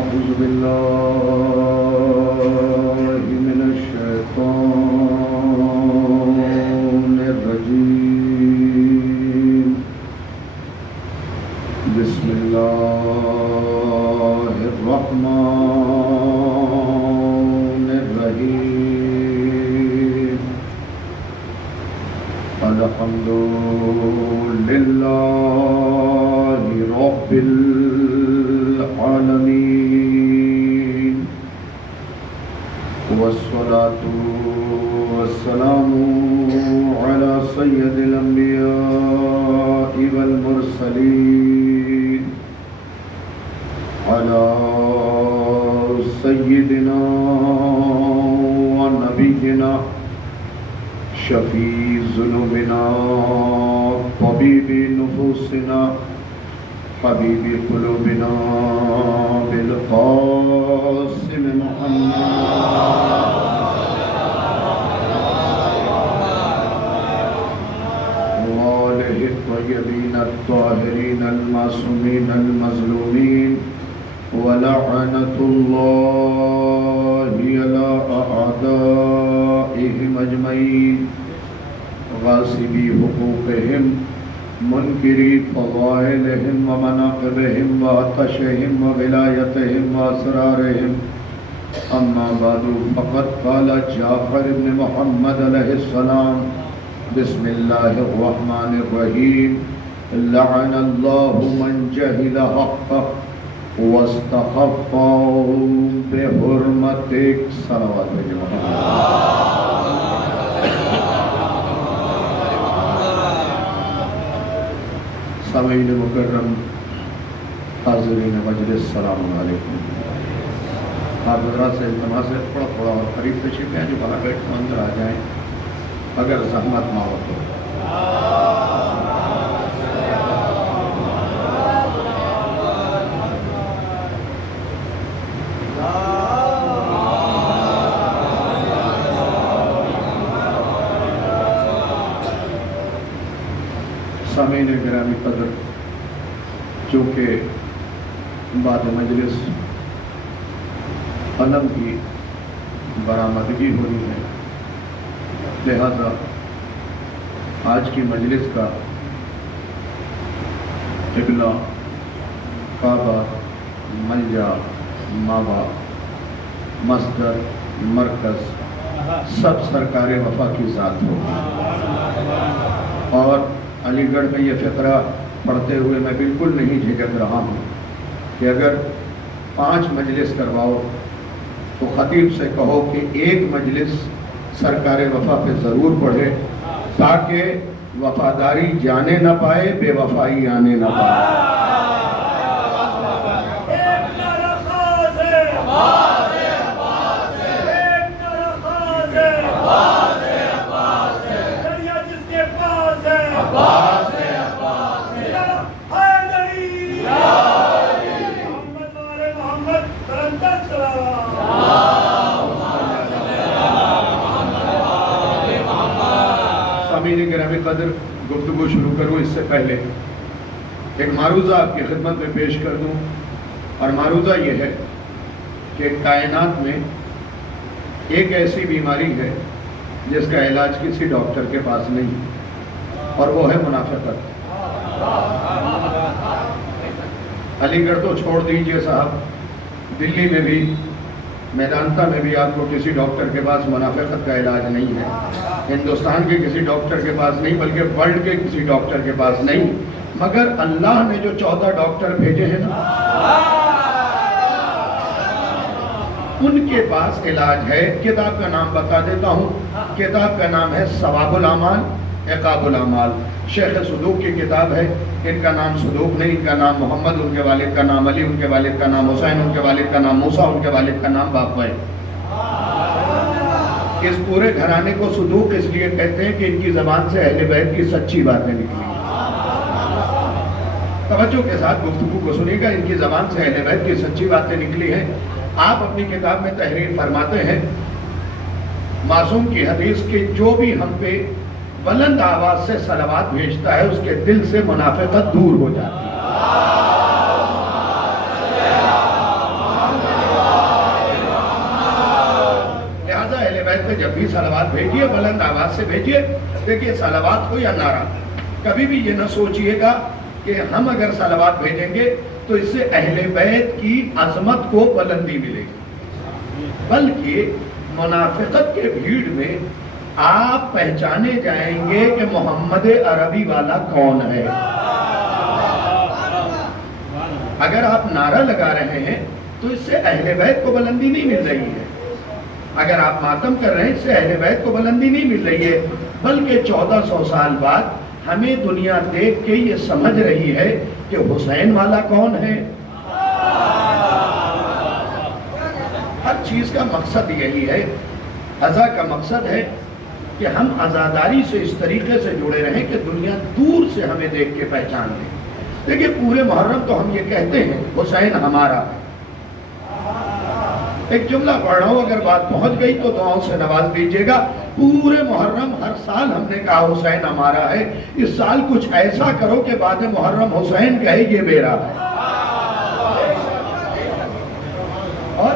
أعوذ بالله من الشيطان الرجيم بسم الله الرحمن الرحيم الحمد لله رب العالمين والصلاة والسلام على سيد الأنبياء والمرسلين على سيدنا ونبينا شفيع ذنوبنا طبيب نفوسنا حبيب قلوبنا بالقاسم محمد وآله الطيبين الطاهرين المعصومين المظلومين ولعنة الله على أعدائهم أجمعين غاصبي حقوقهم منکری فضائلهم ومناقبهم وعطشهم وولایتهم واسرارهم اما بعد فقد قال جعفر بن محمد علیہ السلام بسم اللہ الرحمن الرحیم لعن اللہ من جہل حقه واستخفه بحرمتك صلوات محمد سامعین مکرم حاضرین مجلس السلام علیکم. آپ حضرات سے التماس ہے تھوڑا اور قریب تشریف لیں جو بنا بیٹھ کر اندر آ جائیں اگر زحمت نہ ہو تو. سامعین گرامی قدر، چونکہ بعد مجلس علم کی برآمدگی ہونی ہے، لہذا آج کی مجلس کا قبلہ کعبہ، ملجا، ماوا، مصدر، مرکز سب سرکار وفا کی ذات ہو. اور علی گڑھ میں یہ فقرہ پڑھتے ہوئے میں بالکل نہیں جھجک رہا ہوں کہ اگر 5 مجلس کرواؤ تو خطیب سے کہو کہ 1 مجلس سرکار وفا پہ ضرور پڑھے تاکہ وفاداری جانے نہ پائے، بے وفائی آنے نہ پائے. گرامی قدر، گفتگو شروع کروں اس سے پہلے ایک معروضہ آپ کی خدمت میں پیش کر دوں، اور معروضہ یہ ہے کہ کائنات میں ایک ایسی بیماری ہے جس کا علاج کسی ڈاکٹر کے پاس نہیں، اور وہ ہے منافقت. علی گڑھ تو چھوڑ دیجئے صاحب، دلی میں بھی میدانتا میں بھی آپ کو کسی ڈاکٹر کے پاس منافقت کا علاج نہیں ہے، ہندوستان کے کسی ڈاکٹر کے پاس نہیں، بلکہ ورلڈ کے کسی ڈاکٹر کے پاس نہیں، مگر اللہ نے جو 14 ڈاکٹر بھیجے ہیں نا ان کے پاس علاج ہے۔ کتاب کا نام بتا دیتا ہوں، کتاب کا نام ہے ثواب الاعمال عقاب الاعمال، شیخ صدوق کی کتاب ہے۔ ان کا نام صدوق نہیں، ان کا نام محمد، ان کے والد کا نام علی، ان کے والد کا نام حسین، ان کے والد کا نام موسیٰ، ان کے والد کا نام باقر ہے۔ اس پورے گھرانے کو صدوق اس لیے کہتے ہیں کہ ان کی زبان سے اہل بیت کی سچی باتیں نکلی۔ توجہ کے ساتھ گفتگو کو سنیے گا، ان کی زبان سے اہل بیت کی سچی باتیں نکلی ہیں۔ آپ اپنی کتاب میں تحریر فرماتے ہیں معصوم کی حدیث کہ جو بھی ہم پہ بلند آواز سے صلوات بھیجتا ہے اس کے دل سے منافقت دور ہو جاتی ہے۔ لہذا اہل بیت پہ جب بھی صلوات بھیجیے بلند آواز سے بھیجیے۔ دیکھیے صلوات ہو یا نعرہ، کبھی بھی یہ نہ سوچئے گا کہ ہم اگر صلوات بھیجیں گے تو اس سے اہل بیت کی عظمت کو بلندی ملے گی، بلکہ منافقت کے بھیڑ میں آپ پہچانے جائیں گے کہ محمد عربی والا کون ہے۔ اگر آپ نعرہ لگا رہے ہیں تو اس سے اہل بیت کو بلندی نہیں مل رہی ہے، اگر آپ ماتم کر رہے ہیں اس سے اہل بیت کو بلندی نہیں مل رہی ہے، بلکہ 1400 سال بعد ہمیں دنیا دیکھ کے یہ سمجھ رہی ہے کہ حسین والا کون ہے۔ ہر چیز کا مقصد یہی ہے، عزا کا مقصد ہے کہ ہم عزاداری سے اس طریقے سے جڑے رہیں کہ دنیا دور سے ہمیں دیکھ کے پہچان لے۔ دیکھیں پورے محرم تو ہم یہ کہتے ہیں حسین ہمارا ہے۔ ایک جملہ پڑھ رہا ہوں، اگر بات پہنچ گئی تو دعاؤں سے نواز دیجئے گا۔ پورے محرم ہر سال ہم نے کہا حسین ہمارا ہے، اس سال کچھ ایسا کرو کہ بعد محرم حسین کہے یہ میرا ہے۔ اور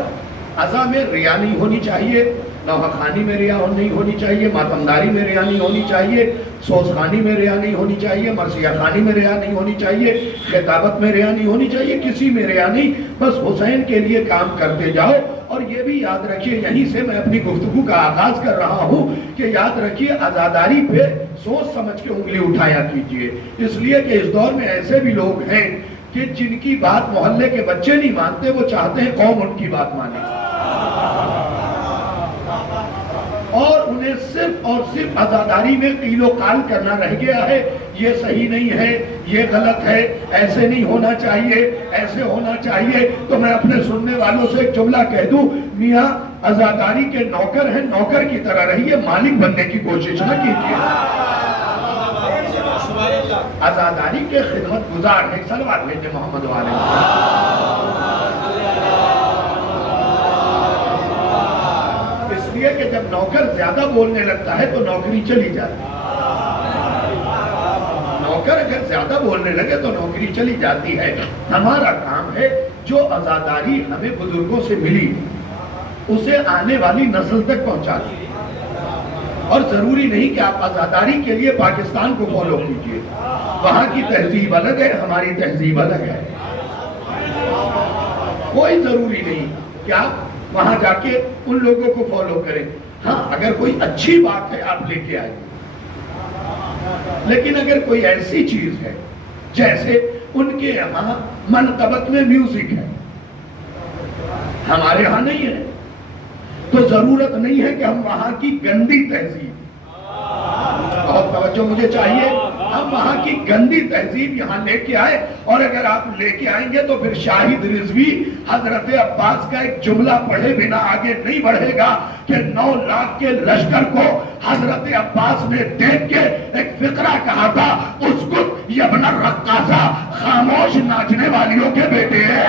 عزا میں ریا نہیں ہونی چاہیے، نوحہ خانی میں ریا نہیں ہونی چاہیے، ماتمداری میں ریا نہیں ہونی چاہیے، سوز خانی میں ریا نہیں ہونی چاہیے، مرثیہ خانی میں ریا نہیں ہونی چاہیے، خطابت میں ریا نہیں ہونی چاہیے، کسی میں ریا نہیں، بس حسین کے لیے کام کرتے جاؤ۔ اور یہ بھی یاد رکھیے، یہیں سے میں اپنی گفتگو کا آغاز کر رہا ہوں کہ یاد رکھیے عزاداری پہ سوچ سمجھ کے انگلی اٹھایا کیجئے، اس لیے کہ اس دور میں ایسے بھی لوگ ہیں کہ جن کی بات محلے کے بچے نہیں مانتے، وہ چاہتے ہیں قوم ان کی بات مانے، اور انہیں صرف اور صرف عزاداری میں قیل و قال کرنا رہ گیا ہے۔ یہ صحیح نہیں ہے، یہ غلط ہے، ایسے نہیں ہونا چاہیے، ایسے ہونا چاہیے۔ تو میں اپنے سننے والوں سے ایک جملہ کہہ دوں، میاں عزاداری کے نوکر ہیں، نوکر کی طرح رہیے، مالک بننے کی کوشش نہ کیجیے۔ عزاداری کے خدمت گزار ہیں، صلوات بھیجے محمد علیہ۔ اس لیے کہ جب نوکر زیادہ بولنے لگتا ہے تو نوکری چلی جاتی ہے، نوکر اگر زیادہ بولنے لگے تو نوکری چلی جاتی ہے۔ ہمارا کام ہے جو عزاداری ہمیں بزرگوں سے ملی اسے آنے والی نسل تک پہنچا دیں، اور ضروری نہیں کہ آپ عزاداری کے لیے پاکستان کو فالو کیجئے، وہاں کی تہذیب الگ ہے، ہماری تہذیب الگ ہے، کوئی ضروری نہیں کہ آپ وہاں جا کے ان لوگوں کو فالو کریں۔ ہاں اگر کوئی اچھی بات ہے آپ لے کے آئیں، لیکن اگر کوئی ایسی چیز ہے جیسے ان کے یہاں منقبت میں میوزک ہے، ہمارے ہاں نہیں ہے، تو ضرورت نہیں ہے کہ ہم وہاں کی گندی تہذیب، بہت توجہ مجھے چاہیے، ہم وہاں کی گندی تہذیب یہاں لے کے آئے۔ اور اگر آپ لے کے آئیں گے تو پھر شاہد رضوی حضرت عباس کا ایک جملہ پڑھے بنا آگے نہیں بڑھے گا کہ 9 لاکھ کے لشکر کو حضرت عباس نے دیکھ کے ایک فقرہ کہا تھا، اسکت یبن الرقاصہ، خاموش ناچنے والیوں کے بیٹے ہیں۔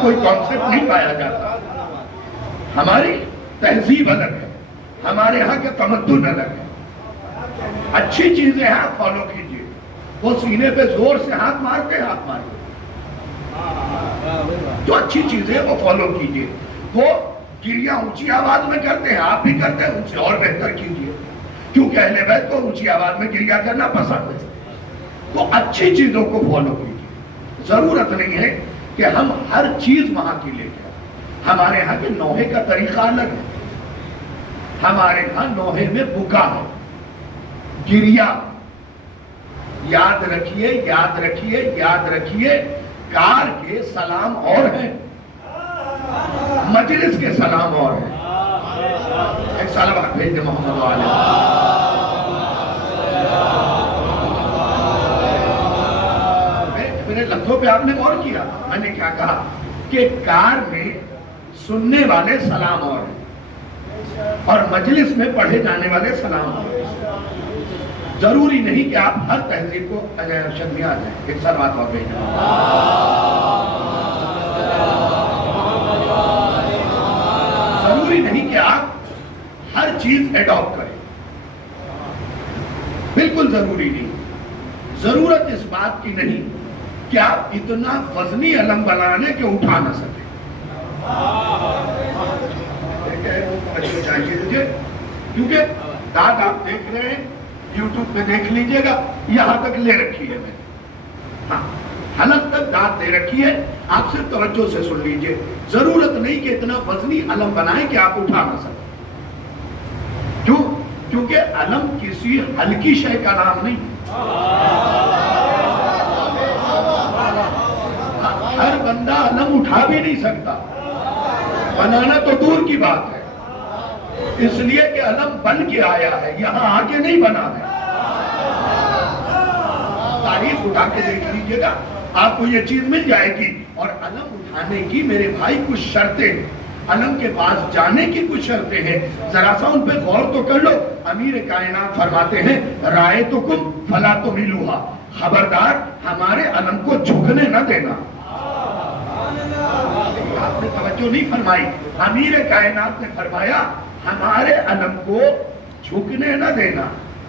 کوئی کانسیپٹ نہیں پایا جاتا، ہماری تہذیب الگ ہے، ہمارے ہاں کا تمدن الگ ہے۔ اچھی چیزیں ہیں آپ فالو کیجئے، وہ سینے پہ زور سے ہاتھ مارتے ہاتھ مارتے، جو اچھی چیزیں وہ فالو کیجئے۔ وہ گریہ اونچی آواز میں کرتے ہیں، آپ بھی کرتے ہیں، ان سے اور بہتر کیجئے، کیونکہ اہل بیت کو اونچی آواز میں گریہ کرنا پسند ہے۔ تو اچھی چیزوں کو فالو کیجئے، ضرورت نہیں ہے کہ ہم ہر چیز وہاں کی لے کے آئیں۔ ہمارے ہاں کے نوحے کا طریقہ الگ ہے، ہمارے ہاں نوحے میں بکا ہے، گریہ۔ یاد رکھیے، یاد رکھیے، یاد رکھیے، کار کے سلام اور ہیں، مجلس کے سلام اور ہیں۔ ایک سلام بھیج دے محمد علیہ۔ میرے لفظوں پہ آپ نے غور کیا، میں نے کیا کہا کہ کار میں سننے والے سلام اور ہیں اور مجلس میں پڑھے جانے والے سلام اور ہیں۔ ضروری نہیں کہ آپ ہر تہذیب کو شد میں آ جائیں۔ ایک سلوات اور بھیج دیں۔ ضروری نہیں کہ آپ ہر چیز ایڈاپٹ کریں، بالکل ضروری نہیں۔ ضرورت اس بات کی نہیں کہ آپ اتنا وزنی علم بنانے کے اٹھا نہ سکیں۔ چاہیے مجھے، کیونکہ داد آپ دیکھ رہے ہیں، یوٹیوب پہ دیکھ لیجئے گا، یہاں تک لے رکھی ہے میں نے، ہاں حلق تک داد دے رکھی ہے، آپ صرف توجہ سے سن لیجئے۔ ضرورت نہیں کہ اتنا وزنی علم بنائیں کہ آپ اٹھا نہ سکیں۔ کیوں؟ کیونکہ علم کسی ہلکی شے کا نام نہیں، ہر بندہ علم اٹھا بھی نہیں سکتا، بنانا تو دور کی بات ہے، اس لیے کہ علم بن کے آیا ہے، یہاں آگے نہیں بنا ہے۔ تاریخ اٹھا کے دیکھ لیجئے گا، آپ کو یہ چیز مل جائے گی۔ اور علم اٹھانے کی میرے بھائی کچھ شرطیں، علم کے پاس جانے کی کچھ شرطیں ہیں، ذرا سا ان پہ غور تو کر لو۔ امیر کائنات فرماتے ہیں رائتکم فلا تملوہا، خبردار ہمارے علم کو جھکنے نہ دینا۔ آپ نے توجہ نہیں فرمائی، امیر کائنات نے فرمایا ہمارے علم کو جھکنے نہ دینا،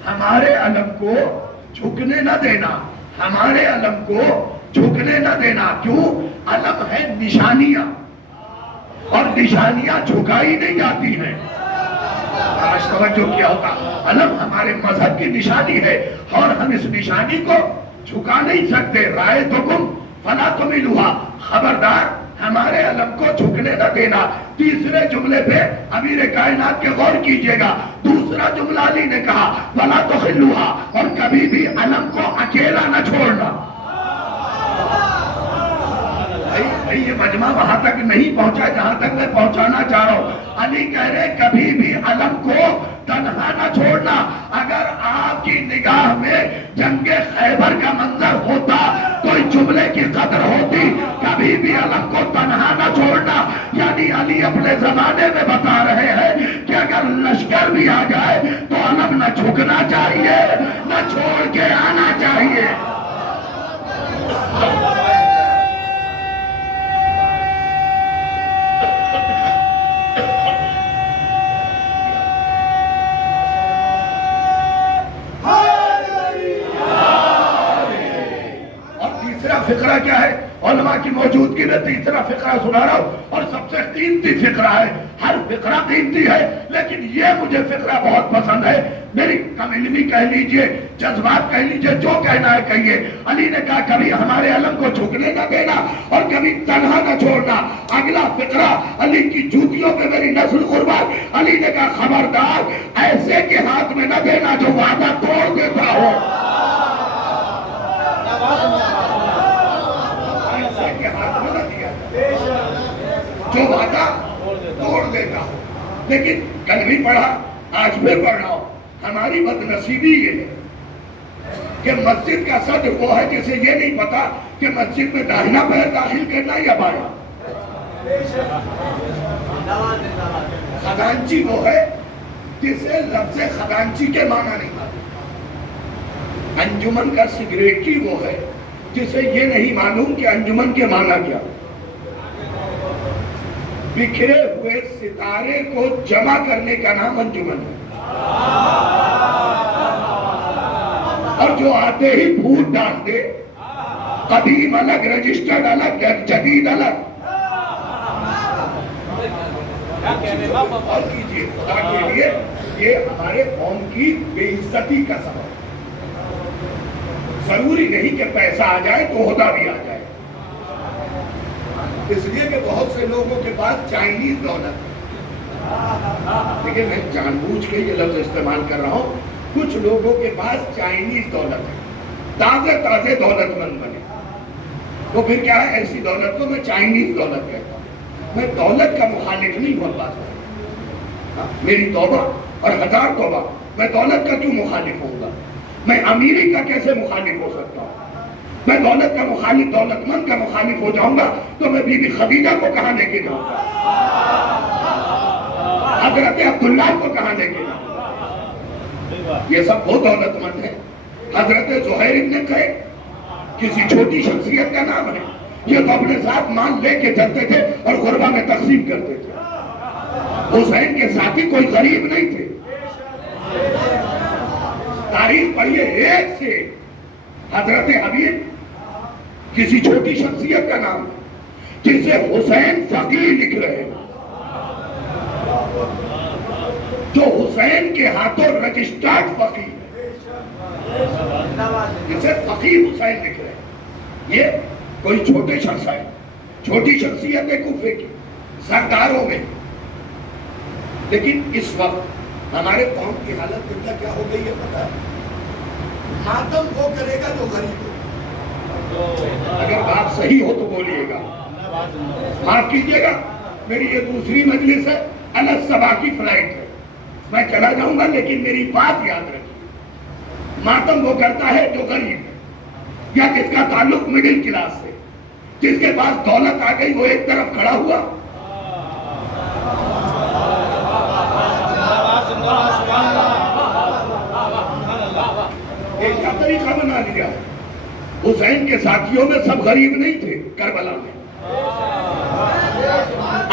ہمارے علم کو جھکنے نہ دینا، ہمارے علم کو جھکنے نہ دینا۔ کیوں؟ علم ہے نشانیاں، اور نشانیاں جھکائی نہیں جاتی ہیں۔ آج توجہ کیا ہوگا، علم ہمارے مذہب کی نشانی ہے اور ہم اس نشانی کو جھکا نہیں سکتے۔ رائتکم فلا تملوہا، خبردار ہمارے علم کو جھکنے نہ دینا۔ تیسرے جملے پہ امیر کائنات کے غور کیجئے گا، دوسرا جملہ علی نے کہا وَلَا تُخِلُّهَا، اور کبھی بھی علم کو اکیلا نہ چھوڑنا۔ بھائی یہ مجمع وہاں تک نہیں پہنچا جہاں تک میں پہنچانا چاہ رہا ہوں۔ علی کہہ رہے کبھی بھی علم کو تنہا نہ چھوڑنا۔ اگر آپ کی نگاہ میں جنگ خیبر کا منظر ہوتا، کوئی جملے کی قدر ہوتی، کبھی بھی علم کو تنہا نہ چھوڑنا۔ یعنی علی اپنے زمانے میں بتا رہے ہیں کہ اگر لشکر بھی آ جائے تو علم نہ جھکنا چاہیے، نہ چھوڑ کے آنا چاہیے۔ فقرہ کیا ہے؟ علماء کی موجودگی میں تیسرا فقرہ سنا رہا ہوں، اور سب سے قیمتی فقرہ ہے۔ ہر فقرہ قیمتی ہے، لیکن یہ مجھے فقرہ بہت پسند ہے۔ میری کم علمی کہہ لیجئے، جذبات کہہ لیجئے، جو کہنا ہے کہیے۔ علی نے کہا کبھی ہمارے علم کو جھکنے نہ دینا اور کبھی تنہا نہ چھوڑنا۔ اگلا فقرہ علی کی جوتیوں پہ میری نسل قربان۔ علی نے کہا خبردار ایسے کے ہاتھ میں نہ دینا جو وعدہ توڑ دیتا ہو۔ جو وعدہ توڑ دیتا ہو۔ لیکن کل بھی پڑھا، آج پھر پڑھ رہا ہوں، ہماری بدنصیبی یہ ہے کہ مسجد کا صدر وہ ہے جسے یہ نہیں پتا کہ مسجد میں داہنا پیر داخل کرنا یا بائیں۔ خزانچی وہ ہے جسے لفظ خزانچی کے معنی نہیں پتا۔ انجمن کا سیکریٹری وہ ہے جسے یہ نہیں معلوم کہ انجمن کے معنی کیا۔ بکھرے ہوئے ستارے کو جمع کرنے کا نام انجمن ہے، اور جو آتے ہی پھوٹ ڈال دے، قدیم الگ، رجسٹرڈ الگ، جدید الگ۔ اور کیجیے خدا کے لیے، یہ ہمارے قوم کی بے عزتی کا سبب ہے۔ ضروری نہیں کہ پیسہ آ جائے تو عہدہ بھی آ جائے، اس لیے کہ بہت سے لوگوں کے پاس چائنیز دولت ہے۔ لیکن میں جان بوجھ کے یہ لفظ استعمال کر رہا ہوں، کچھ لوگوں کے پاس چائنیز دولت ہے، تازے تازے دولت مند بنے، تو پھر کیا ہے، ایسی دولت کو میں چائنیز دولت کہتا ہوں۔ میں دولت کا مخالف نہیں ہوں اللہ سے، میری توبہ اور ہزار توبہ، میں دولت کا کیوں مخالف ہوں گا؟ میں امیری کا کیسے مخالف ہو سکتا ہوں؟ میں دولت کا مخالف، دولت مند کا مخالف ہو جاؤں گا تو میں بی بی خدیجہ کو کہاں لے کے جاؤں گا؟ حضرت عبداللہ کو کہاں لے کے جاؤں گا؟ یہ سب وہ دولت مند ہے۔ حضرت زہیر ابن قیس کسی چھوٹی شخصیت کا نام ہے، یہ تو اپنے ساتھ مال لے کے چلتے تھے اور غربا میں تقسیم کرتے تھے۔ حسین کے ساتھی کوئی غریب نہیں تھے۔ تاریخ پڑھیے ایک سے، حضرت حبیب کسی چھوٹی شخصیت کا نام ہے جسے حسین فقیر لکھ رہے ہیں، جو حسین کے ہاتھوں رجسٹرڈ فقیر ہے، جسے فقیر حسین لکھ رہے ہیں۔ یہ کوئی چھوٹے شخص ہے، چھوٹی شخصیت ہے کوفے کی سرداروں میں۔ لیکن اس وقت ہمارے قوم کی حالت کیا ہو گئی ہے پتہ ہے؟ ماتم وہ کرے گا جو غریب ہو۔ اگر بات صحیح ہو تو بولیے گا، معاف کیجیے گا، میری یہ دوسری مجلس ہے، انس صبا کی فلائٹ ہے، میں چلا جاؤں گا، لیکن میری بات یاد رکھیے، ماتم وہ کرتا ہے جو غریب ہے، یا جس کا تعلق مڈل کلاس سے، جس کے پاس دولت آ گئی وہ ایک طرف کھڑا ہوا۔ ایک کیا طریقہ بنا لیا؟ حسین کے ساتھیوں میں سب غریب نہیں تھے، کربلا میں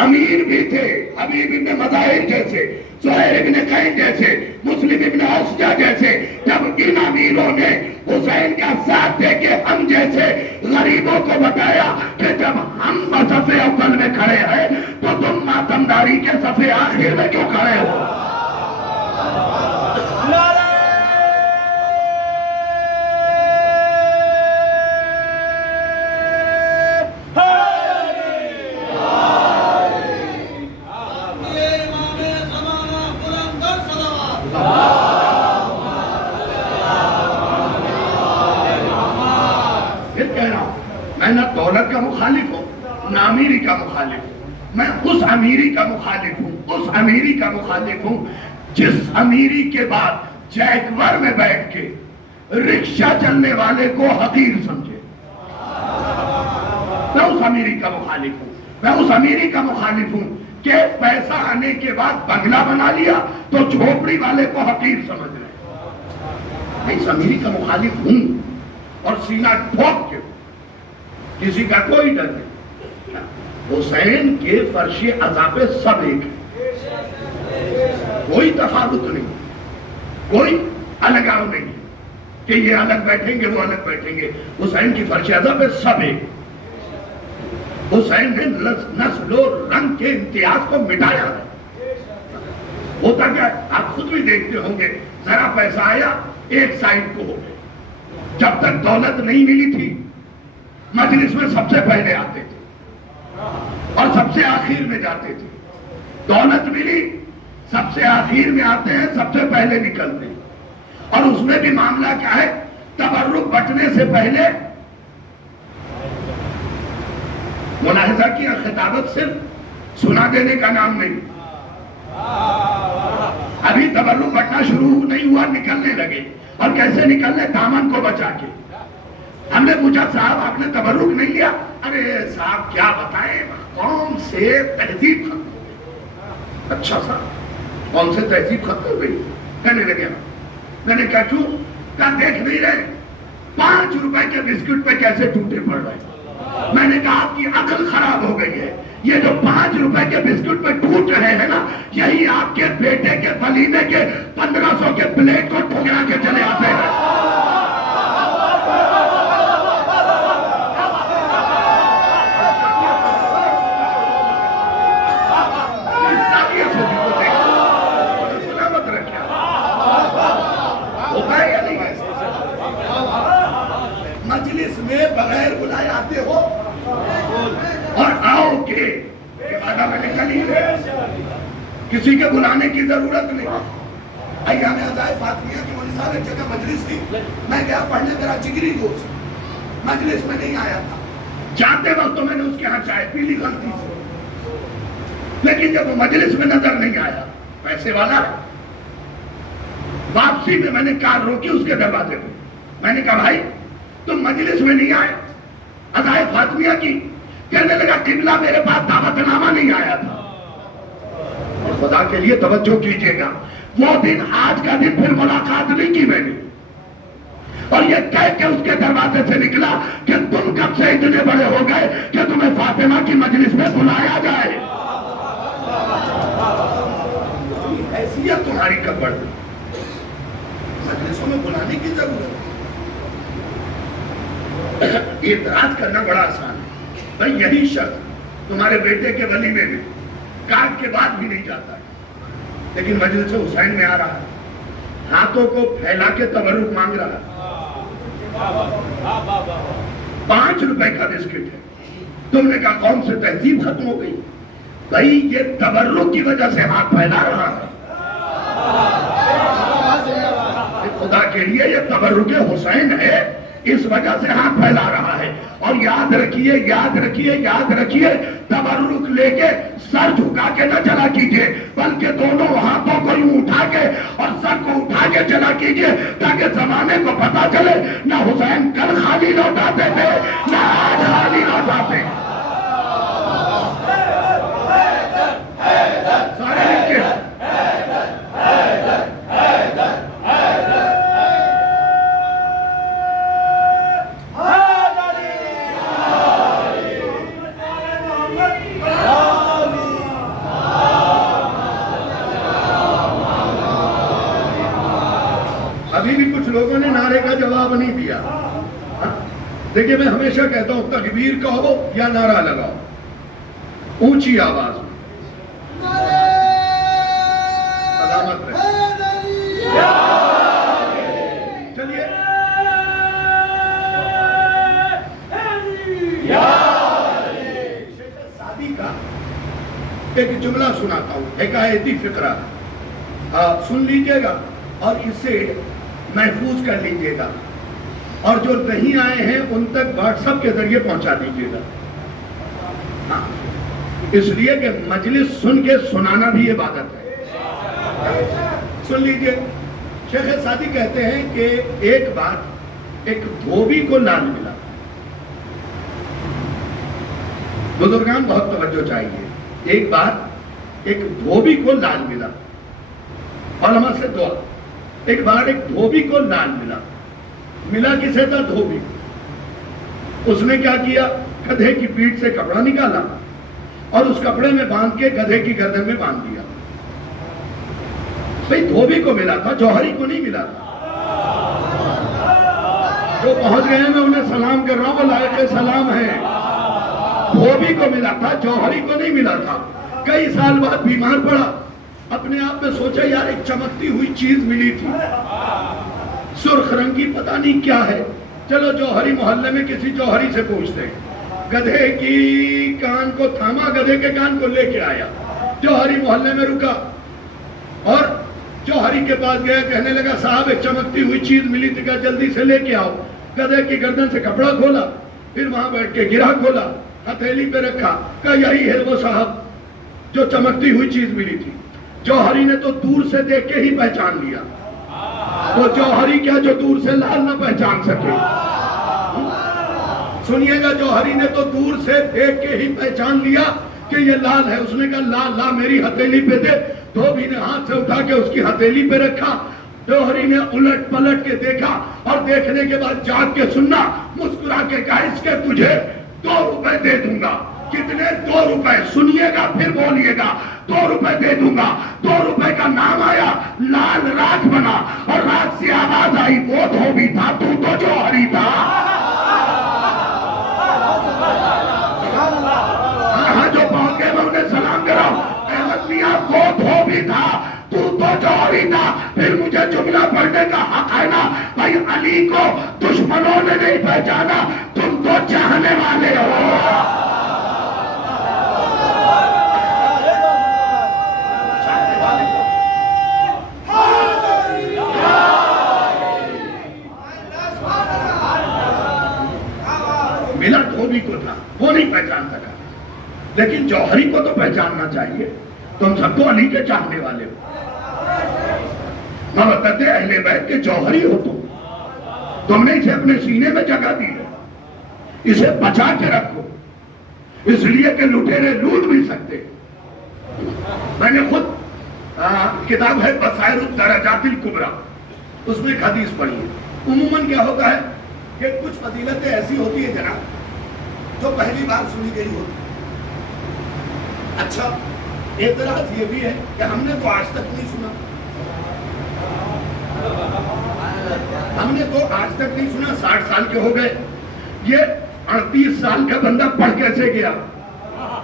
امیر بھی تھے، حبیب ابن مظاہر جیسے، زہیر ابن قیس جیسے، مسلم ابن اوسجہ جیسے۔ جب ان امیروں نے حسین کا ساتھ دے کے ہم جیسے غریبوں کو بتایا کہ جب ہم صف اول میں کھڑے ہیں تو تم ماتمداری کے صف آخر میں کیوں کھڑے ہو؟ میں نہ دولت کا مخالف ہوں نہ امیری کا مخالف ہوں، میں اس امیری کا مخالف ہوں، اس امیری کا مخالف ہوں جس امیری کے بعد جیگور میں بیٹھ کے رکشہ چلنے والے کو حقیر سمجھے۔ میں اس امیری کا مخالف ہوں، میں اس امیری کا مخالف ہوں کہ پیسہ آنے کے بعد بنگلہ بنا لیا تو جھوپڑی والے کو حقیر سمجھ رہے ہیں۔ میں اس امیری کا مخالف ہوں اور سینہ ٹھوک کے، کسی کا کوئی ڈر نہیں۔ حسین کے فرش عزا پہ سب ایک ہے، کوئی تفاوت نہیں، کوئی الگاؤ نہیں کہ یہ الگ بیٹھیں گے وہ الگ بیٹھیں گے۔ حسین کی فرش عزا پہ سب ایک۔ حسین نے نسل و رنگ کے امتیاز کو مٹایا ہے۔ ہوتا کیا آپ خود بھی دیکھتے ہوں گے، ذرا پیسہ آیا ایک سائڈ کو ہو گئے۔ جب تک دولت نہیں ملی تھی مجلس میں سب سے پہلے آتے تھے اور سب سے آخر میں جاتے تھے، دولت ملی سب سے آخر میں آتے ہیں، سب سے پہلے نکلتے ہیں۔ اور اس میں بھی معاملہ کیا ہے، تبرک بٹنے سے پہلے ملاحظہ کیا، خطابت صرف سنا دینے کا نام نہیں، ابھی تبرک بٹنا شروع نہیں ہوا، نکلنے لگے۔ اور کیسے نکلنے؟ دامن کو بچا کے۔ ہم نے پوچھا صاحب آپ نے تبرک نہیں لیا؟ ارے صاحب کیا بتائیں، قوم سے تہذیب ختم ہو گئی۔ اچھا صاحب قوم سے تہذیب ختم ہو گئی؟ کہنے لگے میں نے کہا کیوں؟ کہا دیکھ نہیں رہے 5 روپے کے بسکٹ پہ کیسے ٹوٹے پڑ رہے ہیں۔ میں نے کہا آپ کی عقل خراب ہو گئی ہے، یہ جو 5 روپے کے بسکٹ پہ ٹوٹ رہے ہیں نا، یہی آپ کے بیٹے کے ولیمے کے 1500 کے پلیٹ کو ٹھکرا کے چلے آتے ہیں۔ بجائے آتے ہو اور آؤ گے، یہ وعدہ میں نے کلی ہے، کسی کے بلانے کی ضرورت نہیں۔ ایام عزائے فاطمیہ کی مولوی صاحب ایک جگہ مجلس تھی، میں گیا پڑھنے، میرا جگری دوست مجلس میں نہیں آیا تھا، جاتے وقت تو میں نے اس کے ہاں چائے پی لی غلطی سے، لیکن جب وہ مجلس میں نظر نہیں آیا، پیسے والا ہے، واپسی میں میں نے کار روکی اس کے دروازے پہ، میں نے کہا بھائی تم مجلس میں نہیں آئے عزائے فاطمیہ کی؟ کہنے لگا قبلہ میرے پاس دعوت نامہ نہیں آیا تھا۔ اور خدا کے لیے توجہ کیجئے گا، وہ دن آج کا دن پھر ملاقات نہیں کی میں نے، اور یہ کہہ کے اس کے دروازے سے نکلا کہ تم کب سے اتنے بڑے ہو گئے کہ تمہیں فاطمہ کی مجلس میں بلایا جائے؟ حیثیت تمہاری کب بڑھ گئی؟ مجلسوں میں بلانے کی ضرورت ہے۔ اعتراض کرنا بڑا آسان ہے، بھائی یہی شخص تمہارے بیٹے کے ولی میں بھی کاٹ کے بعد بھی نہیں جاتا ہے، لیکن مجلس حسین میں آ رہا ہے، ہاتھوں کو پھیلا کے تبرک مانگ رہا ہے، 5 روپے کا بسکٹ ہے، تم نے کہا قوم سے تہذیب ختم ہو گئی؟ بھائی یہ تبرک کی وجہ سے ہاتھ پھیلا رہا ہے، خدا کے لیے یہ تبرک حسین ہے، اس وجہ سے ہاتھ پھیلا رہا ہے۔ اور یاد رکھیے یاد رکھیے یاد رکھیے، تبرک لے کے سر جھکا کے نہ چلا کیجئے، بلکہ دونوں ہاتھوں کو یوں اٹھا کے اور سر کو اٹھا کے چلا کیجئے، تاکہ زمانے کو پتا چلے نہ حسین کل خالی لوٹاتے تھے نہ آج خالی لوٹاتے۔ سارے لکھے لوگوں نے نعرے کا جواب نہیں دیا۔ دیکھیں میں ہمیشہ کہتا ہوں تکبیر کہو یا نعرہ لگاؤ اونچی آواز میں، سلامت رہے۔ چلیے شیخ سعدی کا ایک جملہ سناتا ہوں، حکایتی فقرہ، سن لیجئے گا اور اسے محفوظ کر لیجئے گا، اور جو نہیں آئے ہیں ان تک واٹس ایپ کے ذریعے پہنچا دیجئے گا۔ ہاں اس لیے کہ مجلس سن کے سنانا بھی عبادت ہے۔ سن لیجئے، شیخ سعدی کہتے ہیں کہ ایک بات ایک دھوبی کو لال ملا۔ بزرگان بہت توجہ چاہیے، ایک بات ایک دھوبی کو لال ملا، علماء سے دعا، ایک بار ایک دھوبی کو لال ملا، ملا کسے تھا؟ دھوبی۔ اس نے کیا کیا؟ گدھے کی پیٹھ سے کپڑا نکالا اور اس کپڑے میں باندھ کے گدھے کی گردن میں باندھ دیا۔ بھئی دھوبی کو ملا تھا، جوہری کو نہیں ملا تھا۔ جو پہنچ گئے ہیں میں انہیں سلام کر رہا ہوں، وہ لائق سلام ہیں۔ دھوبی کو ملا تھا، جوہری کو نہیں ملا تھا۔ کئی سال بعد بیمار پڑا، اپنے آپ میں سوچا یار ایک چمکتی ہوئی چیز ملی تھی، سرخ رنگی، پتہ نہیں کیا ہے، چلو جوہری محلے میں کسی جوہری سے پوچھتے ہیں۔ گدھے کی کان کو تھاما، گدھے کے کان کو لے کے آیا، جوہری محلے میں رکا اور جوہری کے پاس گیا، کہنے لگا صاحب ایک چمکتی ہوئی چیز ملی تھی، کہا جلدی سے لے کے آؤ۔ گدھے کی گردن سے کپڑا کھولا، پھر وہاں بیٹھ کے گرہ کھولا، ہتھیلی پہ رکھا، کہا یہی ہے وہ صاحب جو چمکتی ہوئی چیز ملی تھی۔ جوہری نے تو دور سے دیکھ کے ہی پہچان لیا، وہ جوہری کیا جو دور سے لال نہ پہچان سکے۔ سنیے گا، جوہری نے تو دور سے دیکھ کے ہی پہچان لیا کہ یہ لال ہے۔ اس نے کہا لا لا میری ہتھیلی پہ دے۔ دھوبی نے ہاتھ سے اٹھا کے اس کی ہتھیلی پہ رکھا۔ جوہری نے الٹ پلٹ کے دیکھا اور دیکھنے کے بعد جاگ کے سننا، مسکرا کے کہا اس کے تجھے 2 روپے دے دوں گا۔ کتنے؟ 2 روپے۔ سنیے گا پھر بولیے گا، 2 روپے دے دوں گا۔ 2 روپے کا نام آیا، لال راکھ بنا، اور راکھ سے آواز آئی وہ دھوبی تھا، تو جوہری تھا۔ ہاں جو پہنچ گئے میں انہیں سلام کرا، احمد میاں وہ دھوبی تھا، تو جوہری تھا۔ پھر مجھے یہ جملہ پڑھنے کا حق ہے نا بھائی، علی کو دشمنوں نے نہیں پہچانا، تم تو چاہنے والے ہو۔ ملا دھوبی کو تھا، وہ نہیں پہچان سکا، لیکن جوہری کو تو پہچاننا چاہیے۔ تم سب تو علی کے چاہنے والے ہو، محبت اہل بیت کے جوہری ہو تم نے اسے اپنے سینے میں جگہ دی ہے، اسے بچا کے رکھو، اس لیے کہ لٹیرے لوٹ بھی سکتے۔ میں نے خود کتاب ہے بصائر الدرجات الکبریٰ، اس میں ایک حدیث پڑھی ہے۔ عموماً کیا ہوتا ہے کہ کچھ فضیلتیں ایسی ہوتی ہیں جناب جو پہلی بار سنی گئی ہوتی۔ اچھا، اعتراض یہ بھی ہے کہ ہم نے تو آج تک نہیں سنا، ہم نے تو آج تک نہیں سنا، 60 سال کے ہو گئے، یہ 38 سال کا بندہ پڑھ کیسے گیا؟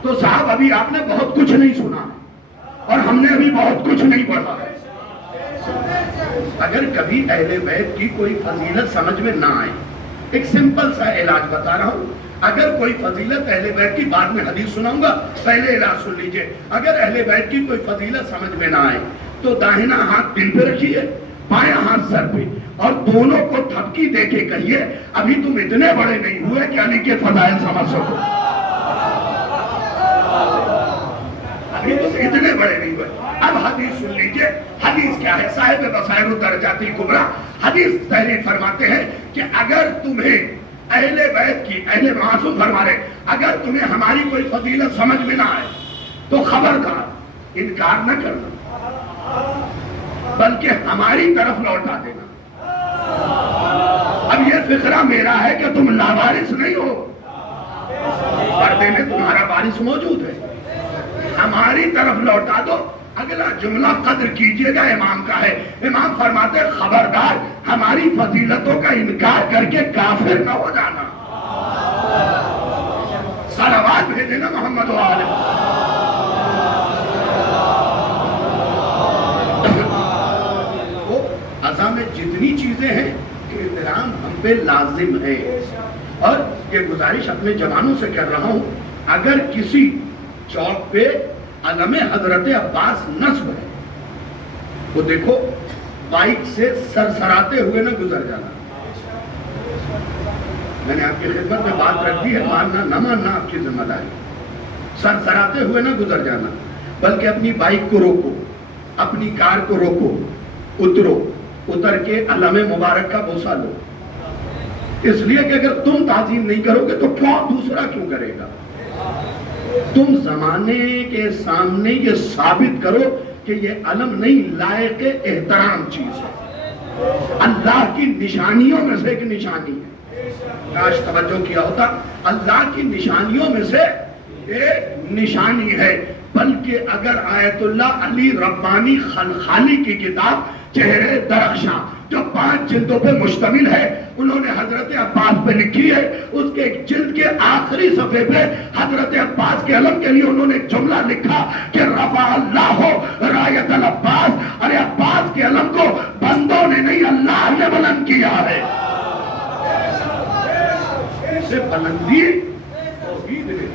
تو صاحب ابھی آپ نے بہت کچھ نہیں سنا اور ہم نے ابھی بہت کچھ نہیں پڑھا۔ اگر کبھی اہل بیت کی کوئی فضیلت سمجھ میں نہ آئے، ایک سمپل سا علاج بتا رہا ہوں، اگر کوئی فضیلت اہل بیت کی، بعد میں حدیث سناؤں گا، پہلے علاج سن لیجئے۔ اگر اہل بیت کی کوئی فضیلت سمجھ میں نہ آئے تو داہنا ہاتھ دل پہ رکھیے، بایاں ہاتھ سر پہ، اور دونوں کو تھپکی دے کے کہیے ابھی تم اتنے بڑے نہیں ہوئے کہ علی کے فضائل سمجھ سکو، ابھی تم اتنے بڑے نہیں ہوئے۔ اب حدیث سن لیجئے، حدیث کیا ہے؟ صاحب بصائر الدرجات الکبریٰ حدیث تحریر فرماتے ہیں کہ اگر تمہیں اہل بیت کی، اہل معصوم فرما رہے، اگر تمہیں ہماری کوئی فضیلت سمجھ میں نہ آئے تو خبردار انکار نہ کرنا، بلکہ ہماری طرف لوٹا دینا۔ اب یہ فقرہ میرا ہے کہ تم لاوارث نہیں ہو، پردے میں تمہارا وارث موجود ہے، ہماری طرف لوٹا دو۔ اگلا جملہ قدر کیجئے گا امام کا ہے، امام فرماتے خبردار ہماری فضیلتوں کا انکار کر کے کافر نہ ہو جانا۔ صلوات بھیجے نا محمد و آلہ۔ وہ ازا میں جتنی چیزیں ہیں احترام ہم پہ لازم ہے، اور یہ گزارش اپنے جوانوں سے کر رہا ہوں، اگر کسی چوک پہ علم حضرت عباس نصب ہے وہ دیکھو بائک سے سرسراتے ہوئے نہ گزر جانا۔ میں نے آپ کی خدمت میں بات رکھ دی ہے، ماننا نہ ماننا آپ کی ذمہ داری، سرسراتے ہوئے نہ گزر جانا، بلکہ اپنی بائک کو روکو، اپنی کار کو روکو، اترو، اتر کے علم مبارک کا بوسہ لو، اس لیے کہ اگر تم تعظیم نہیں کرو گے تو دوسرا کیوں کرے گا؟ تم زمانے کے سامنے یہ ثابت کرو کہ یہ علم نہیں، لائق احترام چیز ہے، اللہ کی نشانیوں میں سے ایک نشانی ہے۔ کاش توجہ کیا ہوتا، اللہ کی نشانیوں میں سے ایک نشانی ہے۔ بلکہ اگر آیت اللہ علی ربانی خلخالی کی کتاب چہرے درخشاں جو 5 جلدوں پہ مشتمل ہے، انہوں نے حضرت عباس پہ لکھی ہے، اس کے ایک جلد کے آخری صفحے پہ حضرت عباس کے علم کے لیے انہوں نے ایک جملہ لکھا کہ رفع اللہ رایت العباس، ارے عباس کے علم کو بندوں نے نہیں اللہ نے بلند کیا ہے۔ اسے بلندی توحید نے دی،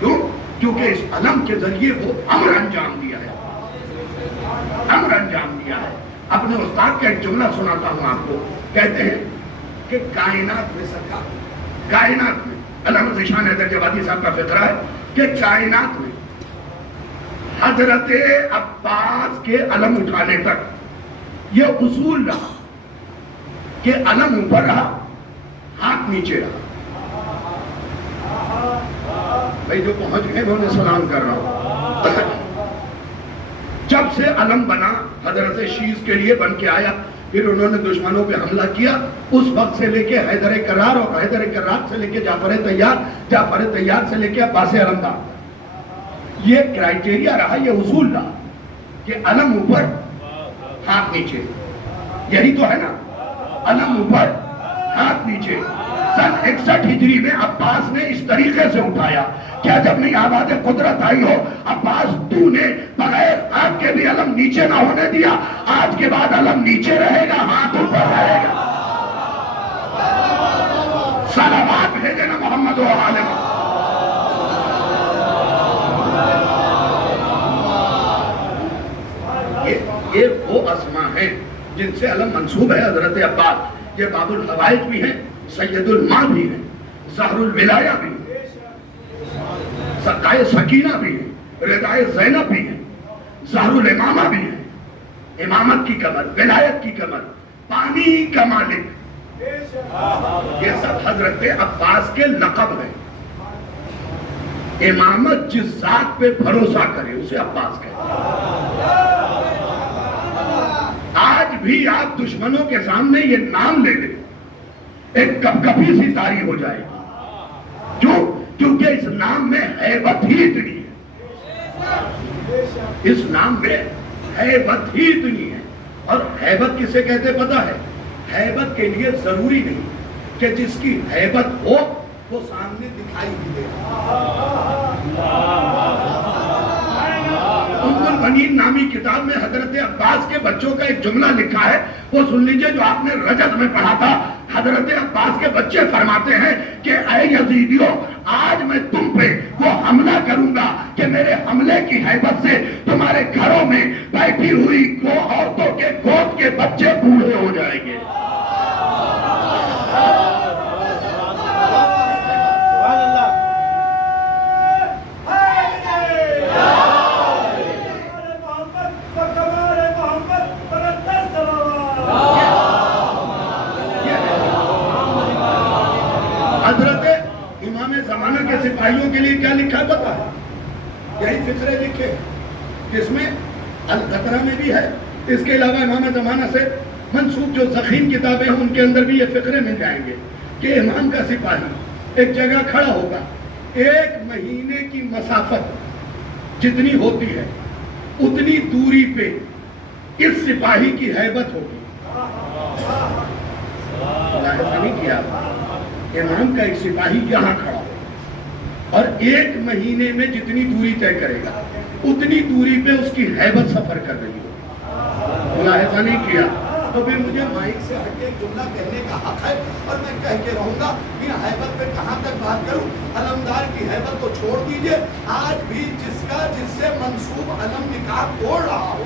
کیوں؟ کیونکہ اس علم کے ذریعے وہ امر انجام دیا ہے، امر انجام دیا ہے۔ اپنے استاد کا ایک جملہ سناتا ہوں آپ کو، کہتے ہیں کہ کائنات میں سرکار، کائنات میں، علامہ ذیشان حیدر جوادی صاحب کا فقرہ ہے کہ کائنات میں حضرت عباس کے علم اٹھانے تک یہ اصول رہا کہ علم اوپر رہا، ہاتھ نیچے رہا۔ بھائی جو پہنچ گئے میں انہیں سلام کر رہا ہوں۔ جب سے علم بنا، حضرت شیز کے لیے بن کے آیا، پھر انہوں نے دشمنوں پہ حملہ کیا، اس وقت سے لے کے حیدر کرار، اور حیدر کرار سے لے کے جعفر طیار، جعفر طیار سے لے کے عباس علمدار، یہ کرائیٹیریا رہا، یہ اصول رہا کہ علم اوپر ہاتھ نیچے، یہی تو ہے نا، علم اوپر ہاتھ نیچے۔ سن 61 ہجری میں عباس نے اس طریقے سے اٹھایا، کیا جب نہیں آواز قدرت آئی ہو عباس تو نے بغیر آپ کے بھی علم نیچے نہ ہونے دیا، آج کے بعد علم نیچے رہے گا، ہاتھ اوپر رہے گا۔ صلوات بھیجے نا محمد و آل محمد۔ یہ وہ اسماء ہیں جن سے علم منسوب ہے حضرت عباس۔ یہ باب الحوائج بھی ہیں، سید الماء بھی ہیں، زہر الولایہ بھی ہیں، سقائے سکینہ بھی ہیں، ردائے زینب بھی ہیں، زہر الامامہ بھی ہیں، امامت کی کمر، ولایت کی کمر، پانی کا مالک، یہ سب حضرت عباس کے لقب ہیں۔ امامت جس ذات پہ بھروسہ کرے اسے عباس کہتے ہیں۔ آج بھی آپ دشمنوں کے سامنے یہ نام لے لیں، ایک کپ کپی سی طاری ہو جائے گی، کیوں؟ کیونکہ اس نام میں ہیبت ہی اتنی ہے، اس نام میں ہیبت ہی اتنی ہے۔ اور ہیبت کسے کہتے پتہ ہے؟ ہیبت کے لیے ضروری نہیں کہ جس کی ہیبت ہو وہ سامنے دکھائی بھی دے۔ ام البنین نامی کتاب میں حضرت عباس کے بچوں کا ایک جملہ لکھا ہے، وہ سن لیجئے جو آپ نے رجت میں پڑھا تھا۔ حضرت عباس کے بچے فرماتے ہیں کہ اے یزیدیو، آج میں تم پہ وہ حملہ کروں گا کہ میرے حملے کی ہیبت سے تمہارے گھروں میں بیٹھی ہوئی عورتوں کے گود کے بچے بوڑھے ہو جائیں گے۔ حضرت امام زمانہ کے سپاہیوں کے لیے کیا لکھا ہے پتہ ہے؟ یہی فقرے لکھے، جس میں القطرہ میں بھی ہے، اس کے علاوہ امام زمانہ سے منسوب جو ضخیم کتابیں ہیں ان کے اندر بھی یہ فقرے مل جائیں گے کہ امام کا سپاہی ایک جگہ کھڑا ہوگا، 1 مہینے کی مسافت جتنی ہوتی ہے اتنی دوری پہ اس سپاہی کی ہیبت ہوگی۔ لاحظہ نہیں کیا؟ امام کا ایک سپاہی یہاں کھڑا ہو اور 1 مہینے میں جتنی دوری طے کرے گا اتنی دوری پہ اس کی ہیبت سفر کر رہی ہو۔ ملاحظہ نہیں کیا؟ تو پھر مجھے مائک سے ہٹ کے ایک جملہ کہنے کا حق ہے اور میں کہہ کے رہوں گا کہ ہیبت پہ کہاں تک بات کروں؟ علمدار کی ہیبت کو چھوڑ دیجئے، آج بھی جس سے منسوب علم نکاح توڑ رہا ہو،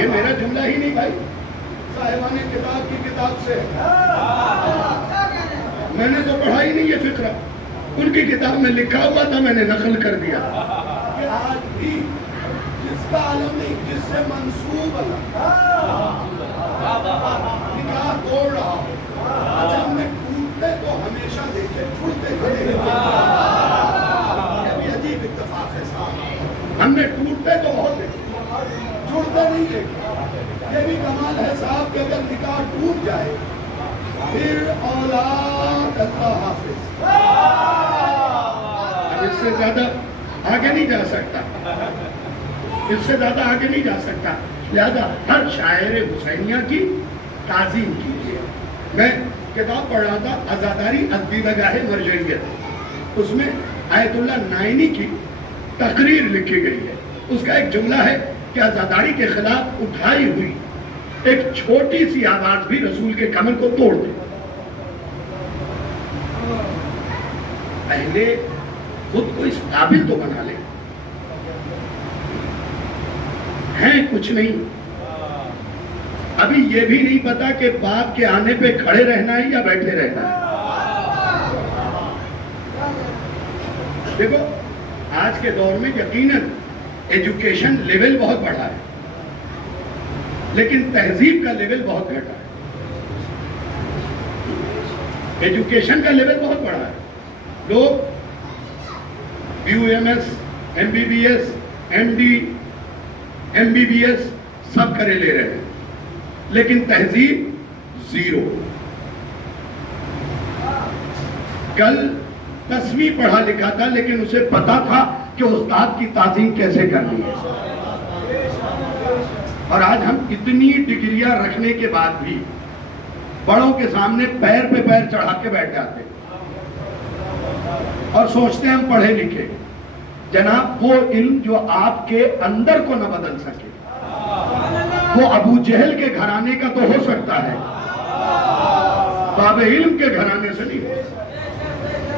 یہ میرا جملہ ہی نہیں بھائی، صاحبان کتاب کی کتاب سے، میں نے تو پڑھا ہی نہیں یہ فقرہ، ان کی کتاب میں لکھا ہوا تھا، میں نے نقل کر دیا کہ آج بھی جس کا علم نہیں، جس سے منسوب علم نکاح توڑ رہا ہو، اچھا ہم نے ٹوٹتے تو ہمیشہ دیکھے، ٹوٹتے یہ بھی عجیب اتفاق ہے صاحب، ہم نے ٹوٹتے تو بہت دیکھے، جڑتا نہیں دیکھا۔ یہ بھی کمال ہے صاحب کہ اگر نکاح ٹوٹ جائے پھر اولاد اللہ حافظ، اب اس سے زیادہ آگے نہیں جا سکتا، اس سے زیادہ آگے نہیں جا سکتا، لہذا ہر شاعر حسینیہ کی تعظیم کیجیے۔ میں کتاب پڑھ رہا تھا عزاداری الدیدگاہ مرجعیت، اس میں آیت اللہ نائنی کی تقریر لکھی گئی ہے، اس کا ایک جملہ ہے کہ عزاداری کے خلاف اٹھائی ہوئی ایک چھوٹی سی آواز بھی رسول کے کمر کو توڑ دے۔ پہلے خود کو اس قابل تو بنا لے، ہیں کچھ نہیں، ابھی یہ بھی نہیں پتا کہ باپ کے آنے پہ کھڑے رہنا ہے یا بیٹھے رہنا ہے۔ دیکھو آج کے دور میں یقیناً ایجوکیشن لیول بہت بڑھا ہے، لیکن تہذیب کا لیول بہت گھٹا ہے۔ ایجوکیشن کا لیول بہت بڑھا ہے، لوگ BUMS MBBS MD MBBS سب کرے لے رہے ہیں، لیکن تہذیب زیرو۔ کل 10ویں پڑھا لکھا تھا لیکن اسے پتا تھا کہ استاد کی تعظیم کیسے کرنی ہے. اور آج ہم اتنی ڈگریاں رکھنے کے بعد بھی بڑوں کے سامنے پیر پہ پیر چڑھا کے بیٹھ جاتے اور سوچتے ہیں ہم پڑھے لکھے. جناب وہ علم جو آپ کے اندر کو نہ بدل سکے وہ ابو جہل کے گھرانے کا تو ہو سکتا ہے، باب علم کے گھرانے سے نہیں ہو.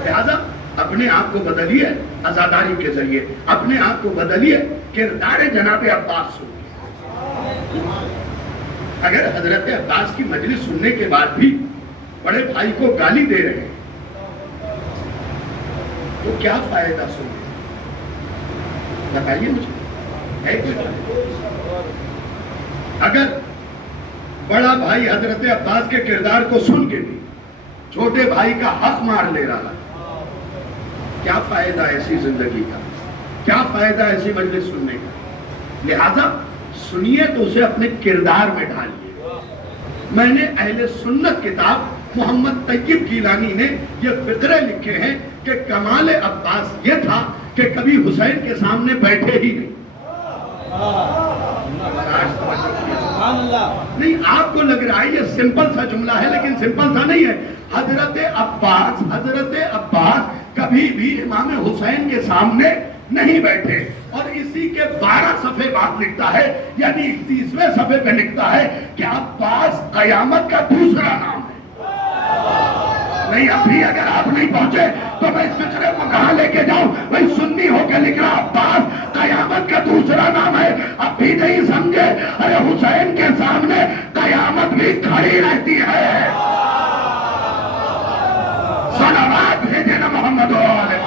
لہذا اپنے آپ کو بدلیے عزاداری کے ذریعے، اپنے آپ کو بدلیے کردار جناب عباس سنیے. اگر حضرت عباس کی مجلس سننے کے بعد بھی بڑے بھائی کو گالی دے رہے ہیں تو کیا فائدہ سننے؟ بتائیے مجھے ہے کیا؟ اگر بڑا بھائی حضرت عباس کے کردار کو سن کے بھی چھوٹے بھائی کا حق مار لے رہا ہے، کیا فائدہ ایسی زندگی کا؟ کیا فائدہ ایسی مجلس سننے کا؟ لہذا سنیے تو اسے اپنے کردار میں ڈالیے. میں نے اہل سنت کتاب محمد طیب گیلانی نے یہ فقرے لکھے ہیں کہ کمال عباس یہ تھا کہ کبھی حسین کے سامنے بیٹھے ہی نہیں. نہیں، آپ کو لگ رہا ہے یہ سمپل سا جملہ ہے، لیکن سمپل سا نہیں ہے. حضرت عباس کبھی بھی امام حسین کے سامنے نہیں بیٹھے. اور اسی کے 12 صفحے بعد لکھتا ہے، یعنی 31ویں صفحے پہ لکھتا ہے کہ عباس قیامت کا دوسرا نام ہے. نہیں، ابھی اگر آپ نہیں پہنچے تو میں اس فکرے کو کہاں لے کے جاؤں؟ بھائی سنی ہو کے لکھ رہا عباس قیامت کا دوسرا نام ہے. اب بھی نہیں سمجھے؟ ارے حسین کے سامنے قیامت بھی کھڑی رہتی ہے. صلوات بھیجے نا محمد علیہ.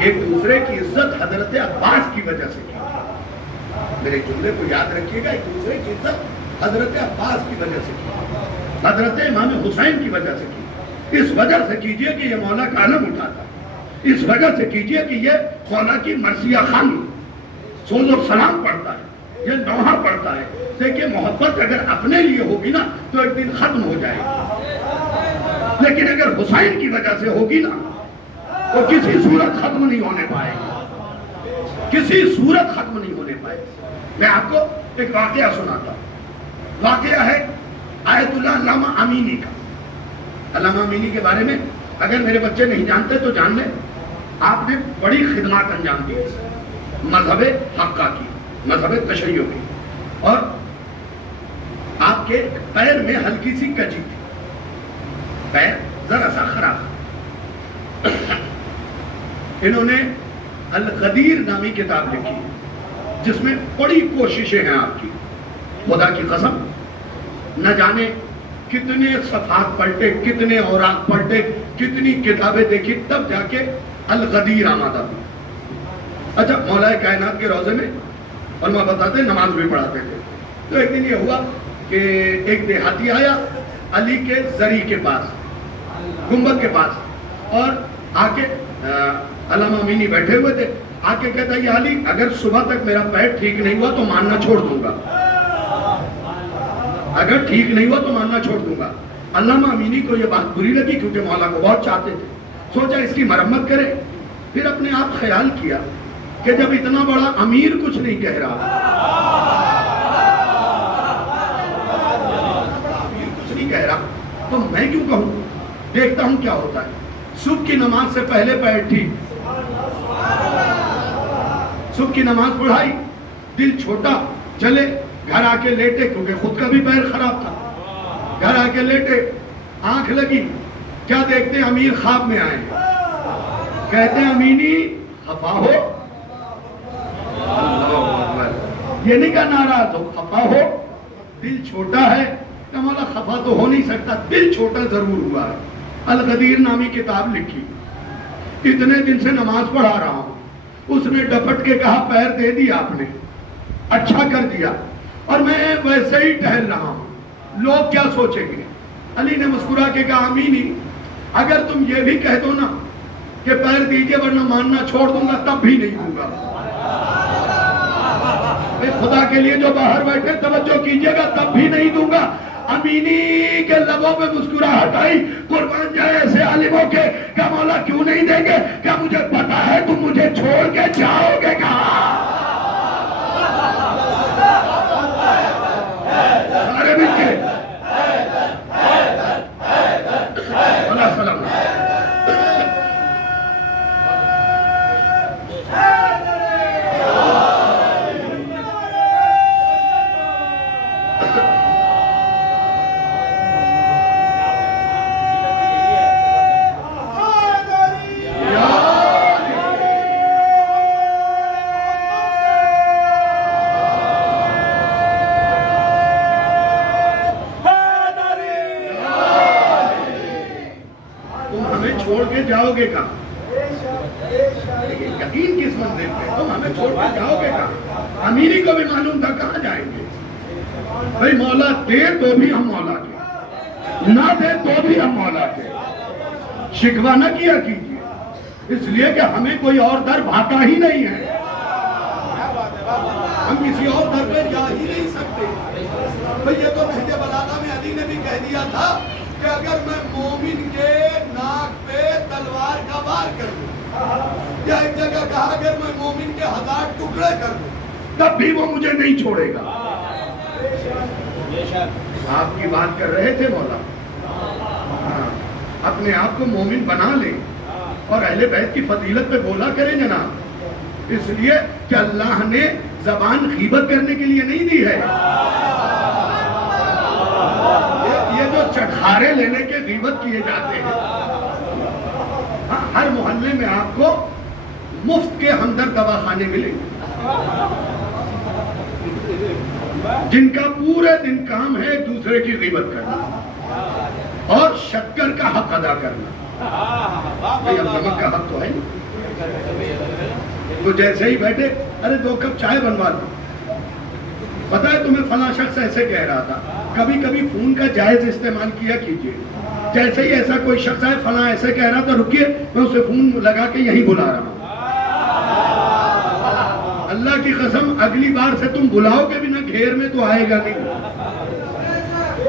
ایک دوسرے کی عزت حضرت عباس کی وجہ سے کی. میرے جملے کو یاد رکھیے گا، ایک دوسرے کی عزت حضرت عباس کی وجہ سے کی، حضرت امام حسین کی وجہ سے کی. اس وجہ سے کیجئے کہ یہ مولا کا علم اٹھاتا، اس وجہ سے کیجئے کہ یہ مولا کی مرثیہ خوانی سوز و سلام پڑھتا ہے، یہ نوحہ پڑھتا ہے. دیکھیں محبت اگر اپنے لیے ہوگی نا تو ایک دن ختم ہو جائے گی، لیکن اگر حسین کی وجہ سے ہوگی نا تو کسی صورت ختم نہیں ہونے پائے گی، کسی صورت ختم نہیں ہونے پائے گی. میں آپ کو ایک واقعہ سناتا ہوں. واقعہ ہے آیت اللہ علامہ امینی کا. علامہ امینی کے بارے میں اگر میرے بچے نہیں جانتے تو جان لیں. آپ نے بڑی خدمات انجام دی مذہب حقہ کی، مذہب تشیع کی. اور آپ کے پیر میں ہلکی سی کجی تھی، پیر ذرا سا خراب. انہوں نے الغدیر نامی کتاب لکھی جس میں بڑی کوششیں ہیں آپ کی. خدا کی قسم نہ جانے کتنے صفحات پلٹے، کتنے اوراق پلٹے، کتنی کتابیں دیکھی، تب جا کے الغدیر آمادہ ہوئی. اچھا، مولا کائنات کے روزے میں علماء بتاتے نماز بھی پڑھاتے تھے. تو ایک دن یہ ہوا کہ ایک دیہاتی آیا علی کے زری کے پاس، گنبد کے پاس، اور آ کے علامہ امینی بیٹھے ہوئے تھے. آ کے کہتا ہے، یا علی اگر صبح تک میرا پیر ٹھیک نہیں ہوا تو ماننا چھوڑ دوں گا، اگر ٹھیک نہیں ہوا تو ماننا چھوڑ دوں گا. علامہ امینی کو یہ بات بری لگی کیونکہ مولا کو بہت چاہتے تھے. سوچا اس کی مرمت کرے. پھر اپنے آپ خیال کیا کہ جب اتنا بڑا امیر کچھ نہیں کہہ رہا، امیر کچھ نہیں کہہ رہا تو میں کیوں کہوں؟ دیکھتا ہوں کیا ہوتا ہے. صبح کی نماز سے پہلے پیر ٹھیک، صبح کی نماز پڑھائی، دل چھوٹا، چلے گھر آ کے لیٹے کیونکہ خود کا بھی پیر خراب تھا. گھر آ کے لیٹے، آنکھ لگی، کیا دیکھتے ہیں؟ امیر خواب میں آئے. کہتے ہیں امینی خفا ہو؟ یہ نہیں کہا ناراض ہو، خفا ہو. دل چھوٹا ہے. کہ مولا خفا تو ہو نہیں سکتا، دل چھوٹا ضرور ہوا ہے. الغدیر نامی کتاب لکھی. اتنے دن سے نماز پڑھا رہا ہوں. اس نے ڈپٹ کے کہا پیر دے دیا آپ نے، اچھا کر دیا، اور میں ویسے ہی ٹہل رہا ہوں، لوگ کیا سوچیں گے؟ علی نے مسکرا کے کہا امینی اگر تم یہ بھی کہہ دو نا کہ پیر دیجئے ورنہ ماننا چھوڑ دوں گا تب بھی نہیں دوں گا. خدا کے لیے جو باہر بیٹھے توجہ کیجئے گا تب بھی نہیں دوں گا. امینی کے لبوں پہ مسکراہٹ آئی. قربان جائے ایسے عالموں کے کہ مولا کیوں نہیں دیں گے؟ کیا مجھے پتا ہے تم مجھے چھوڑ کے جاؤ گے کہاں؟ سارے مل کے اللہ سلام. چھوڑ کے جاؤ گے کہاں؟ یقین کس منزل پہ؟ تم ہمیں چھوڑ کے جاؤ گے کہاں؟ امینی کو بھی معلوم تھا کہاں جائیں گے. بھئی مولا دے تو بھی ہم مولا کے، نہ دے تو بھی ہم مولا کے. شکوہ نہ کیا کیجیے، اس لیے کہ ہمیں کوئی اور در بھاتا ہی نہیں ہے. ہم کسی اور در پہ جا ہی نہیں سکتے. بھئی یہ تو نہج بلاغہ میں علی نے بھی کہہ دیا تھا کہ اگر میں مومن کے ناک پہ تلوار کا وار کر دوں، یا ایک جگہ کہا اگر میں مومن کے 1000 ٹکڑے کر دوں تب بھی وہ مجھے نہیں چھوڑے گا. آپ کی بات کر رہے تھے مولا. اپنے آپ کو مومن بنا لیں اور اہل بیت کی فضیلت پہ بولا کریں جناب. اس لیے کہ اللہ نے زبان غیبت کرنے کے لیے نہیں دی ہے. یہ جو چٹخارے لینے کے غیبت کیے جاتے ہیں، ہر محلے میں آپ کو مفت کے ہمدرد دواخانے ملیں گے جن کا پورے دن کام ہے دوسرے کی غیبت کرنا اور شکر کا حق ادا کرنا. اب نمک کا حق تو ہے نہیں. تو جیسے ہی بیٹھے ارے 2 کپ چائے بنوا دو. پتا ہے تمہیں فلاں شخص ایسے کہہ رہا تھا. کبھی کبھی فون کا جائز استعمال کیا کیجئے. جیسے ہی ایسا کوئی شخص ہے فلاں ایسے کہہ رہا تھا رکیے میں اسے فون لگا کے یہی بلا رہا ہوں. اللہ کی قسم اگلی بار سے تم بلاؤ گے بھی نہ گھیر میں تو آئے گا نہیں.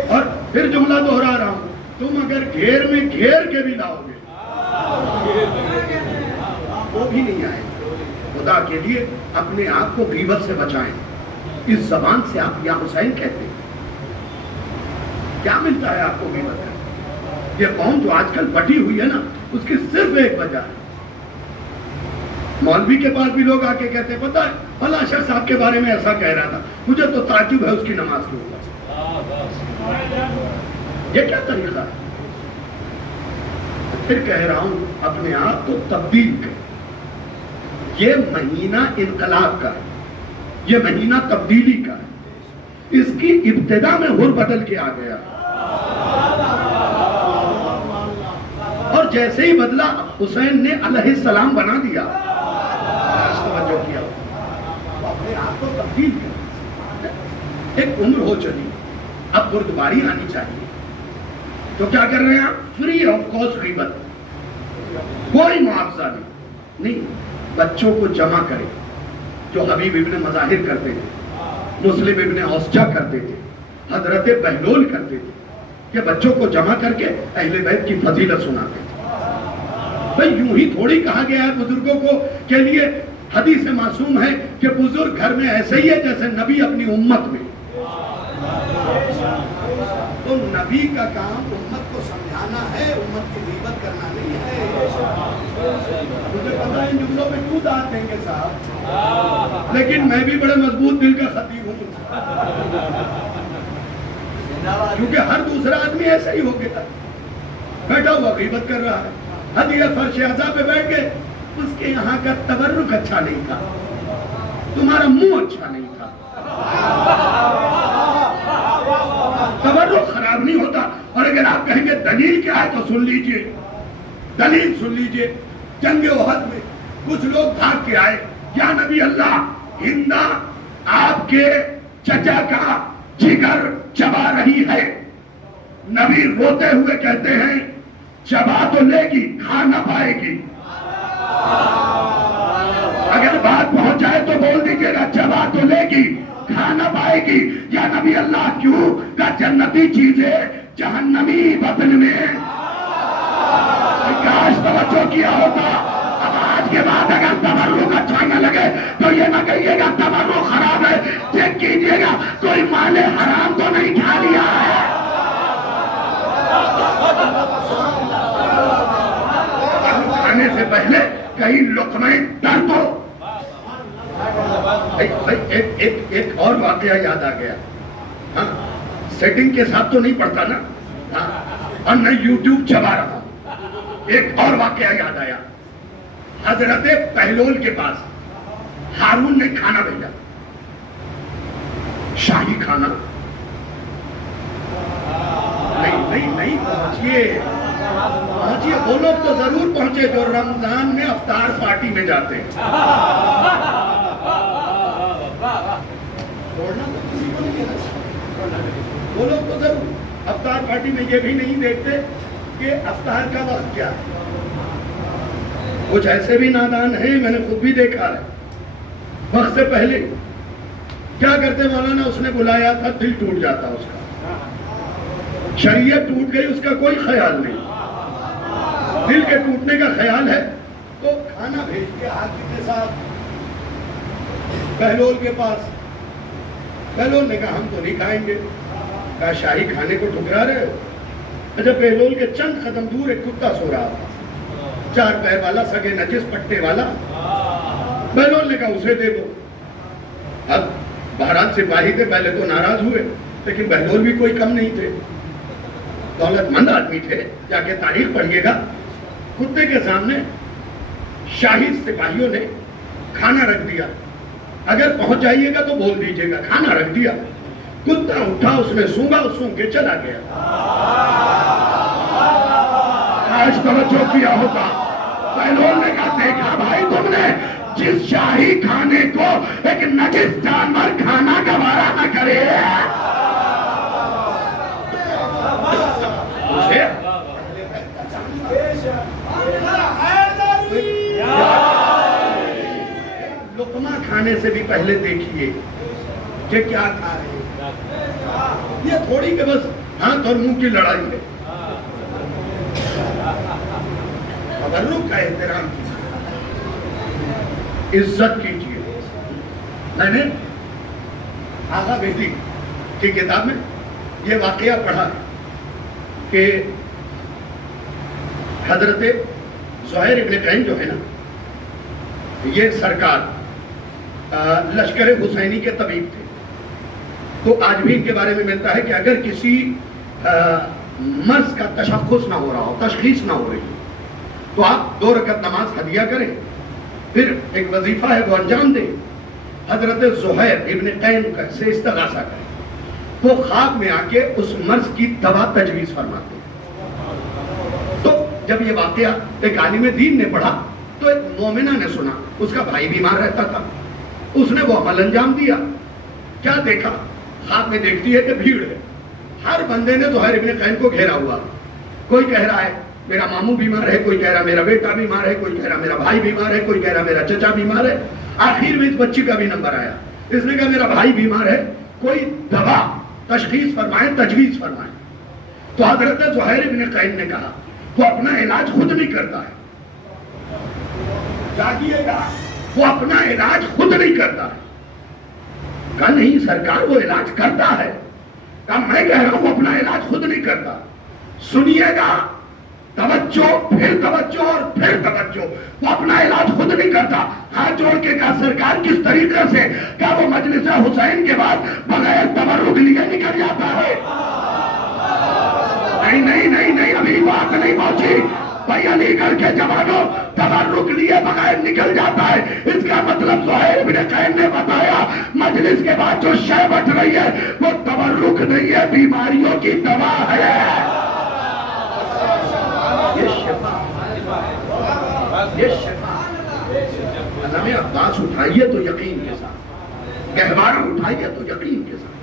اور پھر جملہ دہرا رہا ہوں، تم اگر گھیر میں گھیر کے بھی لاؤ گے وہ بھی نہیں آئے. خدا کے لیے اپنے آپ کو غیبت سے بچائیں. اس زبان سے آپ یا حسین کہتے ہیں، کیا ملتا ہے آپ کو غیبت کرنے؟ یہ قوم جو آج کل بٹی ہوئی ہے نا، اس کی صرف ایک وجہ ہے. مولوی کے پاس بھی لوگ آ کے کہتے ہیں پتہ ہے فلاں شخص آپ کے بارے میں ایسا کہہ رہا تھا، مجھے تو تعجب ہے اس کی نماز کے اوپر. یہ کیا طریقہ ہے؟ پھر کہہ رہا ہوں اپنے آپ کو تبدیل کریں. یہ مہینہ انقلاب کا ہے، یہ مہینہ تبدیلی کا ہے. اس کی ابتدا میں حر بدل کے آ گیا اور جیسے ہی بدلا حسین نے علیہ السلام بنا دیا. توجہ کیا اپنے آپ کو تبدیل کر. ایک عمر ہو چلی، اب بردباری آنی چاہیے. تو کیا کر رہے ہیں آپ؟ فری آف کاسٹ غیبت، کوئی معاوضہ نہیں. بچوں کو جمع کریں جو حبیب ابن مظاہر کرتے تھے، مسلم ابن اوسجہ کرتے تھے، حضرت بہلول کرتے تھے کہ بچوں کو جمع کر کے اہل بیت کی فضیلت سناتے تھے. بھئی یوں ہی تھوڑی کہا گیا ہے بزرگوں کو کے لیے. حدیث معصوم ہے کہ بزرگ گھر میں ایسے ہی ہے جیسے نبی اپنی امت میں. تو نبی کا کام امت کو سمجھانا ہے، امت کی غیبت کرنا نہیں ہے. مجھے پتا ہے ان جملوں پہ کیوں داد دیں گے صاحب، لیکن میں بھی بڑے مضبوط دل کا خطیب ہوں کیونکہ ہر دوسرا آدمی ایسا ہی ہو گیا، بیٹھا ہوا غیبت کر رہا ہے. ہدیہ فرش اعزا پہ بیٹھ گئے، اس کے یہاں کا تبرک اچھا نہیں تھا، تمہارا منہ اچھا نہیں تھا. تبرک خراب نہیں ہوتا. اور اگر آپ کہیں گے دلیل کیا ہے تو سن لیجئے، دلیل سن لیجئے. جنگ احد میں کچھ لوگ بھاگ کے آئے، یا نبی اللہ ہندا آپ کے چچا کا جگر چبا رہی ہے. نبی روتے ہوئے کہتے ہیں چبا تو لے گی کھا نہ پائے گی. اگر بات پہنچ جائے تو بول دیجیے گا چبا تو لے گی کھا نہ پائے گی. یا نبی اللہ کیوں کا جنتی چیزیں جہنمی بدن میں. کاش توجہ کیا ہوتا. اب آج کے بعد اگر تبرک اچھا نہ لگے تو یہ نہ کہیے گا تبرک خراب ہے. چیک کیجیے گا کوئی مال حرام تو نہیں کھا لیا ہے. کھانے سے پہلے کئی لقمے در دو. ایک اور واقعہ یاد آ گیا. ہاں سیٹنگ کے ساتھ تو نہیں پڑتا نا, ہاں اور نہ یوٹیوب چبا رہا. ایک اور واقعہ یاد آیا. حضرت بہلول کے پاس ہارون نے کھانا بھیجا, شاہی کھانا. نہیں پہنچیے وہ لوگ تو ضرور پہنچے جو رمضان میں افطار پارٹی میں جاتے ہیں. وہ لوگ تو ضرور افطار پارٹی میں یہ بھی نہیں دیکھتے کہ افطار کا وقت کیا ہے. کچھ ایسے بھی نادان ہیں, میں نے خود بھی دیکھا ہے. وقت سے پہلے کیا کرتے مولانا, اس نے بلایا تھا, دل ٹوٹ جاتا اس کا, شریعت ٹوٹ گئی, اس کا کوئی خیال نہیں. دل کے ٹوٹنے کا خیال ہے تو کھانا بھیج کے حاکم کے ساتھ بہلول کے پاس. بہلول نے کہا ہم تو نہیں کھائیں گے. کہا شاہی کھانے کو ٹھکرا رہے ہو. اچھا بہلول کے چند قدم دور ایک کتا سو رہا تھا, 4 پیر والا, سگے نجس پٹے والا. بہلول نے کہا اسے دے دو. اب بہرحال سپاہی تھے, پہلے تو ناراض ہوئے, لیکن بہلول بھی کوئی کم نہیں تھے, دولت مند آدمی تھے. جا کے تاریخ پڑھیے گا. کتے کے سامنے شاہی سپاہیوں نے کھانا رکھ دیا. اگر پہنچ جائیے گا تو بول دیجیے گا. کھانا رکھ دیا. کتا اٹھا, اس نے سونگا, سونگ کے چلا گیا. آج توجہ کیا ہوتا. بہلول نے کہا دیکھا بھائی تم نے, جس شاہی کھانے کو ایک نجس جانور کھانا گوارا نہ کرے, اسے لقمہ کھانے سے بھی پہلے دیکھیے کہ کیا کھا رہے ہیں. یہ تھوڑی کہ بس ہاتھ اور منہ کی لڑائی ہے. تبرک کا احترام کیجیے, عزت کیجیے. میں نے آغا بیدی کی کتاب میں یہ واقعہ پڑھا کہ حضرت زہیر ابن قین جو ہے نا, یہ سرکار لشکر حسینی کے طبیب تھے. تو آج بھی ان کے بارے میں ملتا ہے کہ اگر کسی مرض کا تشخص نہ ہو رہا ہو, تشخیص نہ ہو رہی ہو, تو آپ 2 رکعت نماز ہدیہ کریں, پھر ایک وظیفہ ہے وہ انجام دیں. حضرت زہیر ابن قین سے استغاثہ کریں, وہ خواب میں آ کے اس مرض کی دوا تجویز فرماتے ہیں. تو جب یہ واقعہ ایک عالم دین نے پڑھا تو ایک مومنہ نے سنا, اس کا بھائی بیمار رہتا تھا, اس نے وہ عمل انجام دیا. کیا دیکھا, خواب میں دیکھتی ہے کہ بھیڑ ہے, ہر بندے نے زہیر ابن قین کو گھیرا ہوا. کوئی کہہ رہا ہے میرا ماموں بیمار ہے, کوئی کہہ رہا میرا بیٹا بیمار ہے, کوئی کہہ رہا میرا بھائی بیمار ہے, کوئی کہہ رہا میرا چچا بیمار ہے. آخر میں اس بچی کا بھی نمبر آیا. اس نے کہا میرا بھائی بیمار ہے, کوئی دوا تشخیص فرمائے, تجویز فرمائے. تو حضرت زہیر ابن قین نے کہا وہ اپنا علاج خود نہیں کرتا ہے. جاگیے گا, وہ اپنا علاج خود نہیں کرتا ہے. کہا نہیں سرکار وہ علاج کرتا ہے. کہا میں کہہ رہا ہوں اپنا علاج خود نہیں کرتا. سنیے گا, توجہ, پھر توجہ اور پھر توجہ. وہ اپنا علاج خود نہیں کرتا. ہاتھ جوڑ کے کہا سرکار کس طریقے سے؟ کہا وہ مجلس حسین کے بعد بغیر تبرک لیے نکل جاتا ہے. نہیں ابھی بات نہیں پہنچی. بھائی علی گڑھ کے جوانوں تبرک لیے بغیر نکل جاتا ہے. اس کا مطلب زہیر ابن قین نے بتایا مجلس کے بعد جو شے بٹ رہی ہے وہ تبرک نہیں ہے, بیماریوں کی دوا ہے. یہ شفا. علامہ عباس اٹھائیے تو یقین کے ساتھ, گہوارہ اٹھائیے تو یقین کے ساتھ,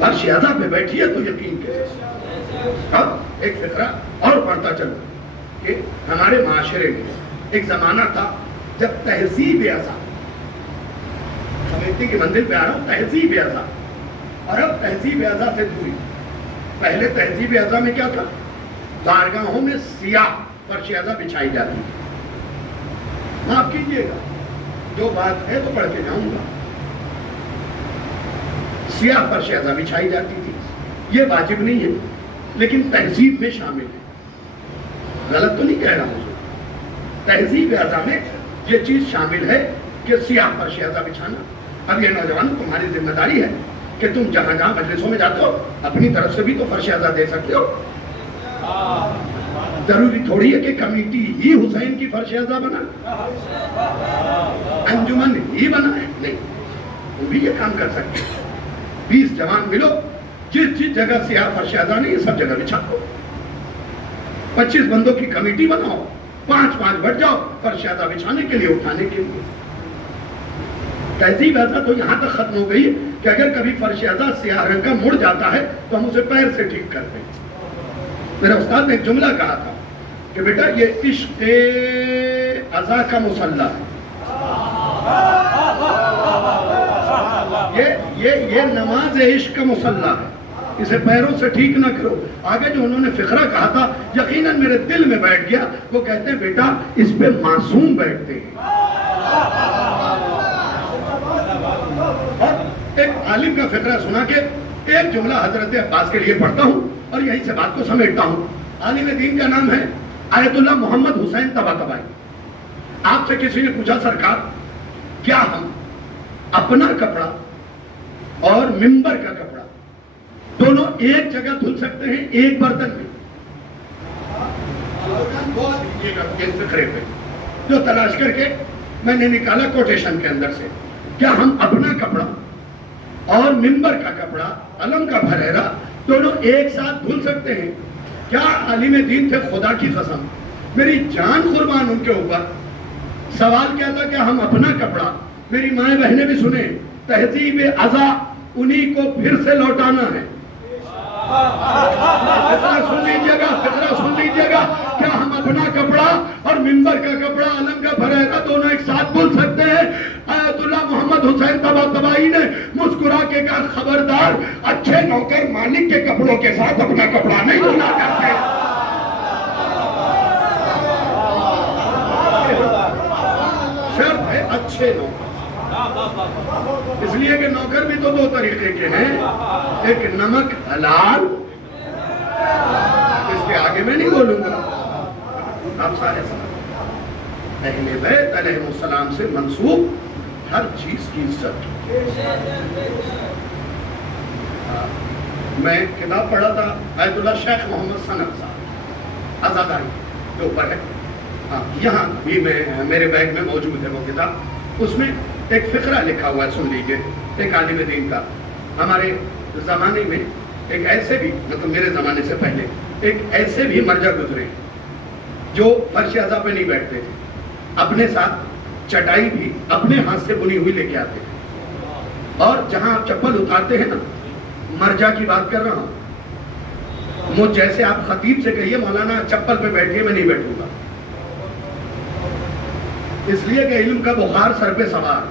فرش اعظم پہ بیٹھیے تو یقین کے ساتھ. اب ایک فقرہ اور پڑھتا چلو. کہ ہمارے معاشرے میں ایک زمانہ تھا جب تہذیب ازا، سمیتی کی منزل پہ آ رہا ہوں، تہذیب ازا، اور اب تہذیب ازا سے دوری۔ پہلے تہذیب ازا میں کیا تھا؟ بارگاہوں میں سیاہ فرش ازا بچھائی جاتی تھی۔ معاف کیجئے گا، جو بات ہے تو پڑھ کے جاؤں گا۔ سیاہ فرش ازا بچھائی جاتی تھی، یہ واجب نہیں ہے لیکن تہذیب میں شامل ہے۔ غلط تو نہیں کہہ رہا ہوں، تہذیب ازا میں یہ چیز شامل ہے کہ سیاہ فرش ازا بچھانا۔ اب یہ نوجوان تمہاری ذمہ داری ہے کہ تم جہاں جہاں مجلسوں میں جاتے ہو اپنی طرف سے بھی تو فرش ازا دے سکتے ہو۔ ضروری تھوڑی ہے کہ کمیٹی ہی حسین کی فرش ازا بنا، انجمن ہی بنا ہے، نہیں، تم بھی یہ کام کر سکتے ہو۔ 20 جوان ملو، جس جس جگہ سیاہ فرش ازا نہیں سب جگہ بچھا دو۔ 25 بندوں کی کمیٹی بناؤ، 5 بٹ جاؤ فرش ازا بچھانے کے لیے، اٹھانے کے لیے۔ تہذیب ازا تو یہاں تک ختم ہو گئی کہ اگر کبھی فرش ازا سیاہ رنگ کا مڑ جاتا ہے تو ہم اسے پیر سے ٹھیک کرتے ہیں۔ میرے استاد نے ایک جملہ کہا تھا کہ بیٹا یہ عشق ازا کا مسلح ہے، یہ نماز عشق کا مسلح ہے، اسے پیروں سے ٹھیک نہ کرو۔ آگے جو انہوں نے فقرہ کہا تھا یقیناً میرے دل میں بیٹھ گیا، وہ کہتے ہیں بیٹا اس پہ معصوم بیٹھتے ہیں۔ اور ایک عالم کا فقرہ سنا کے ایک جملہ حضرت عباس کے لیے پڑھتا ہوں اور یہیں سے بات کو سمیٹتا ہوں۔ عالم دین کا نام ہے آیت اللہ محمد حسین طباطبائی۔ آپ سے کسی نے پوچھا سرکار کیا ہم اپنا کپڑا اور منبر کا کپڑا دونوں ایک جگہ دھل سکتے ہیں ایک برتن میں؟ اس فقرے پہ جو تلاش کر کے میں نے نکالا کوٹیشن کے اندر سے، کیا ہم اپنا کپڑا اور منبر کا کپڑا، علم کا بھریرا دونوں ایک ساتھ دھل سکتے ہیں؟ کیا عالم دین تھے، خدا کی قسم میری جان قربان ان کے اوپر۔ سوال کیا تھا کہ ہم اپنا کپڑا، میری مائیں بہنیں بھی سنیں، تہذیب ازا انہی کو پھر سے لوٹانا ہے۔ فقرہ سن لیجئے گا، فقرہ سن لیجئے گا، کیا ہم اپنا کپڑا اور منبر کا کپڑا، علم کا بھریرا دونوں ایک ساتھ دھل سکتے ہیں؟ آیت اللہ محمد حسین طباطبائی نے مسکرا کے کہا خبردار، اچھے نوکر مالک کے کپڑوں کے ساتھ اپنا کپڑا نہیں دھلا کرتے۔ شرط ہے اچھے نوکر، اس لیے کہ نوکر بھی تو 2 طریقے کے ہیں، ایک نمک حلال، اس کے آگے میں نہیں بولوں گا، آپ سارے اہل بیت علیہ السلام سے منسوب ہر چیز کی عزت۔ میں کتاب پڑھا تھا آیت اللہ شیخ محمد سند صاحب آزاداری کے اوپر ہے، یہاں بھی میرے بیگ میں موجود ہے وہ کتاب، اس میں ایک فقرہ لکھا ہوا ہے، سن لیجئے، ایک عالم دین کا۔ ہمارے زمانے میں ایک ایسے بھی، مطلب میرے زمانے سے پہلے ایک ایسے بھی مرجع گزرے جو فرش ازا پہ نہیں بیٹھتے تھے، اپنے ساتھ چٹائی بھی اپنے ہاتھ سے بنی ہوئی لے کے آتے ہیں، اور جہاں آپ چپل اتارتے ہیں نا، مرجع کی بات کر رہا ہوں، مجھ جیسے آپ خطیب سے کہیے مولانا چپل پہ بیٹھیے، میں نہیں بیٹھوں گا، اس لیے کہ علم کا بخار سر پہ سوار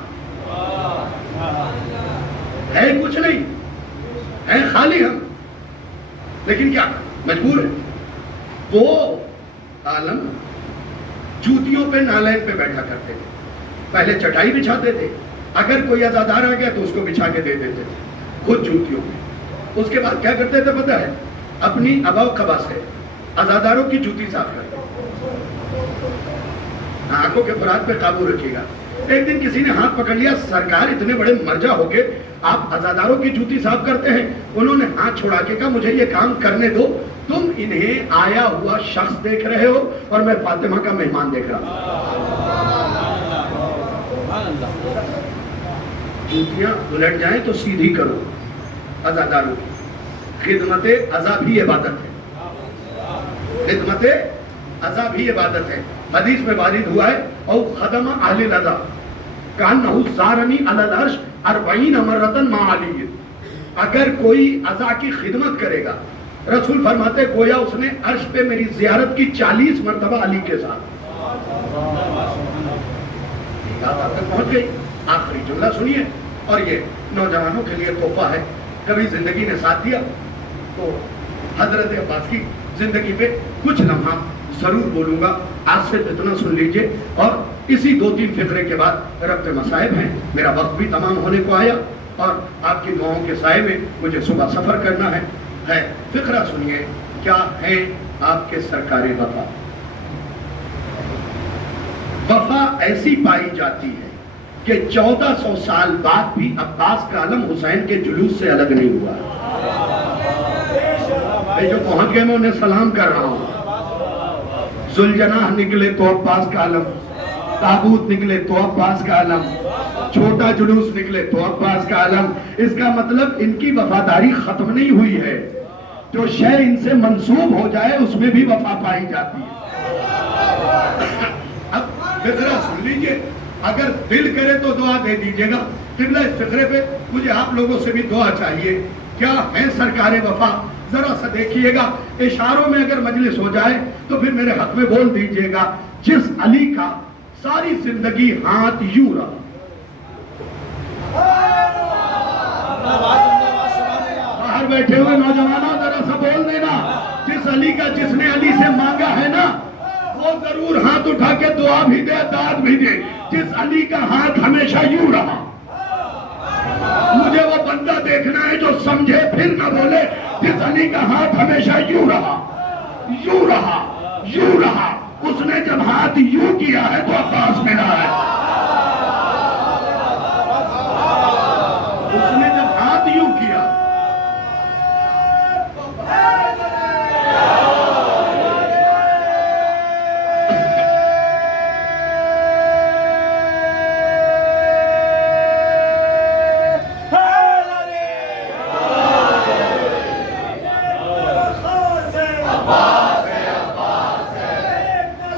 ہے، کچھ نہیں ہے، خالی ہم، لیکن کیا مجبور ہے۔ وہ عالم جوتیوں پہ نالین پہ بیٹھا کرتے تھے، پہلے چٹائی بچھاتے تھے، اگر کوئی عزادار آ گیا تو اس کو بچھا کے دے دیتے تھے خود جوتیوں میں۔ اس کے بعد کیا کرتے تھے پتہ ہے؟ اپنی ابا و قبا سے عزاداروں کی جوتی صاف کرتے، آنکھوں کے فرات پہ قابو رکھیے گا۔ ایک دن کسی نے ہاتھ پکڑ لیا، سرکار اتنے بڑے مرجع ہو کے آپ عزاداروں کی جوتی صاف کرتے ہیں؟ انہوں نے ہاتھ چھوڑا کے کہا مجھے یہ کام کرنے دو، تم انہیں آیا ہوا شخص دیکھ رہے ہو اور میں فاطمہ کا مہمان دیکھ رہا ہوں۔ جوتیاں الٹ جائیں تو سیدھی کرو، عزاداروں کی خدمت عزا بھی عبادت ہے، خدمت عزا بھی عبادت ہے۔ حدیث میں وارد ہوا ہے او خدم اہل العزا کانہو زارنی علی العرش 40 مرتن مع علی، اگر کوئی عزا کی خدمت کرے گا رسول فرماتے گویا اس نے عرش پہ میری زیارت کی 40 مرتبہ علی کے ساتھ پہنچ گئی. آخری جملہ سنیے اور یہ نوجوانوں کے لیے تحفہ ہے. کبھی زندگی نے ساتھ دیا تو حضرت عباس کی زندگی پہ کچھ لمحہ ضرور بولوں گا. آج سے اتنا سن لیجئے اور اسی 2-3 فقرے کے بعد ربط مصائب ہیں. میرا وقت بھی تمام ہونے کو آیا اور آپ کی دعاؤں کے سائے میں مجھے صبح سفر کرنا ہے. فقرہ سنیے. کیا ہے آپ کے سرکار وفا؟ وفا ایسی پائی جاتی ہے کہ 1400 سال بعد بھی عباس کا علم حسین کے جلوس سے الگ نہیں ہوا. جو پہنچ گئے میں انہیں سلام کر رہا ہوں. ذوالجناح نکلے تو عباس کا علم، تابوت نکلے تو عباس کا علم، چھوٹا جلوس نکلے تو عباس کا علم. اس کا مطلب ان کی وفاداری ختم نہیں ہوئی ہے. جو شے ان سے منسوب ہو جائے اس میں بھی وفا پائی جاتی ہے. اب فقرہ سن لیجئے. اگر دل کرے تو دعا دے دیجئے گا. قبلہ اس فقرے پہ مجھے آپ لوگوں سے بھی دعا چاہیے. کیا ہے سرکار وفا؟ ذرا سا دیکھیے گا. اشاروں میں اگر مجلس ہو جائے تو پھر میرے حق میں بول دیجئے گا. جس علی کا ساری زندگی ہاتھ یوں رہا. باہر بیٹھے ہوئے نوجوانوں ذرا سا بول دینا. جس علی کا جس نے علی سے مانگا ہے نا وہ ضرور ہاتھ اٹھا کے دعا بھی دے داد بھی دے. جس علی کا ہاتھ ہمیشہ یوں رہا. مجھے وہ بندہ دیکھنا ہے جو سمجھے پھر نہ بولے. جس علی کا ہاتھ ہمیشہ یوں رہا، یوں رہا، یوں رہا. اس نے جب ہاتھ یوں کیا ہے تو عباس ملا ہے. اس نے جب ہاتھ یوں کیا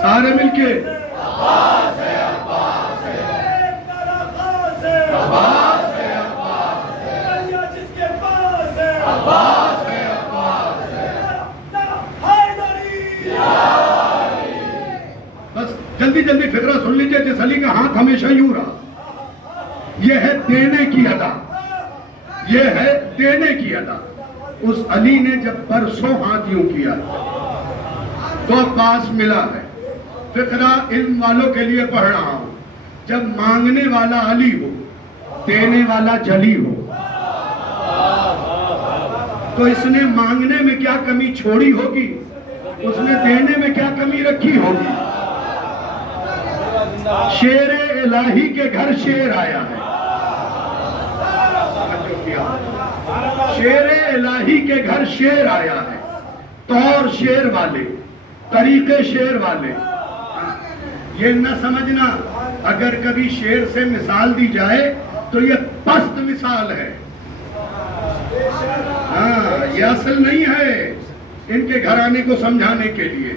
سارے مل کے بس جلدی جلدی فقرہ سن لیجئے. جس علی کا ہاتھ ہمیشہ یوں رہا. یہ ہے دینے کی ادا. یہ ہے دینے کی ادا. اس علی نے جب پرسوں ہاتھ یوں کیا تو عباس ملا ہے. فقرہ علم والوں کے لیے پڑھ رہا ہوں. جب مانگنے والا علی ہو، دینے والا جلی ہو، تو اس نے مانگنے میں کیا کمی چھوڑی ہوگی؟ اس نے دینے میں کیا کمی رکھی ہوگی؟ شیر الہی کے گھر شیر آیا ہے. شیر الہی کے گھر شیر آیا ہے. طور شیر والے، طریقے شیر والے. یہ نہ سمجھنا اگر کبھی شیر سے مثال دی جائے تو یہ پست مثال ہے. ہاں یہ اصل نہیں ہے. ان کے گھرانے کو سمجھانے کے لیے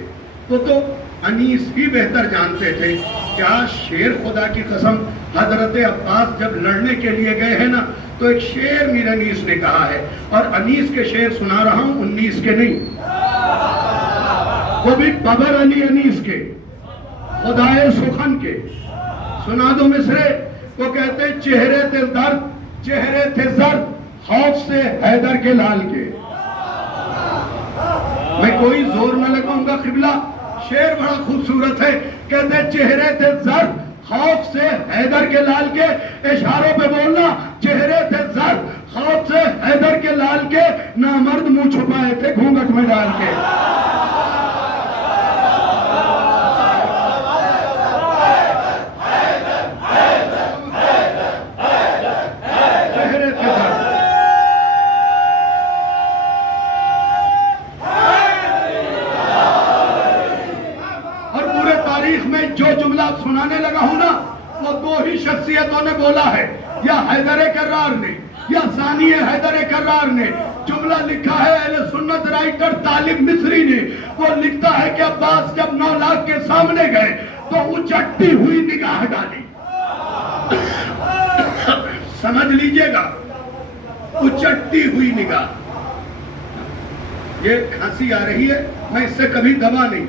وہ تو انیس ہی بہتر جانتے تھے. کیا شیر خدا کی قسم حضرت عباس جب لڑنے کے لیے گئے ہیں نا تو ایک شیر میر انیس نے کہا ہے. اور انیس کے شیر سنا رہا ہوں، 19 کے نہیں. وہ بھی ببر علی انیس کے، خدائے سخن کے. سنا دو مصرے. وہ کہتے چہرے تھے درد، چہرے تھے زرد، خوف سے حیدر کے لال کے. میں کوئی زور نہ لگاؤں گا. قبلہ شعر بڑا خوبصورت ہے. کہتے چہرے تھے زرد، خوف سے حیدر کے لال کے. اشاروں پہ بولنا. چہرے تھے زرد، خوف سے حیدر کے لال کے. نامرد منہ چھپائے تھے گھونگھٹ میں ڈال کے. جو جملہ سنانے لگا ہوں نا وہ 2 ہی شخصیتوں نے بولا ہے. یا حیدر کرار نے یا ثانی حیدر کرار نے. جملہ لکھا ہے اہل سنت رائٹر طالب مصری نے. وہ لکھتا ہے کہ عباس جب 9 لاکھ کے سامنے گئے تو اچٹتی ہوئی نگاہ ڈالی. سمجھ لیجئے گا، اچٹتی ہوئی نگاہ. یہ کھانسی آ رہی ہے، میں اس سے کبھی دبا نہیں،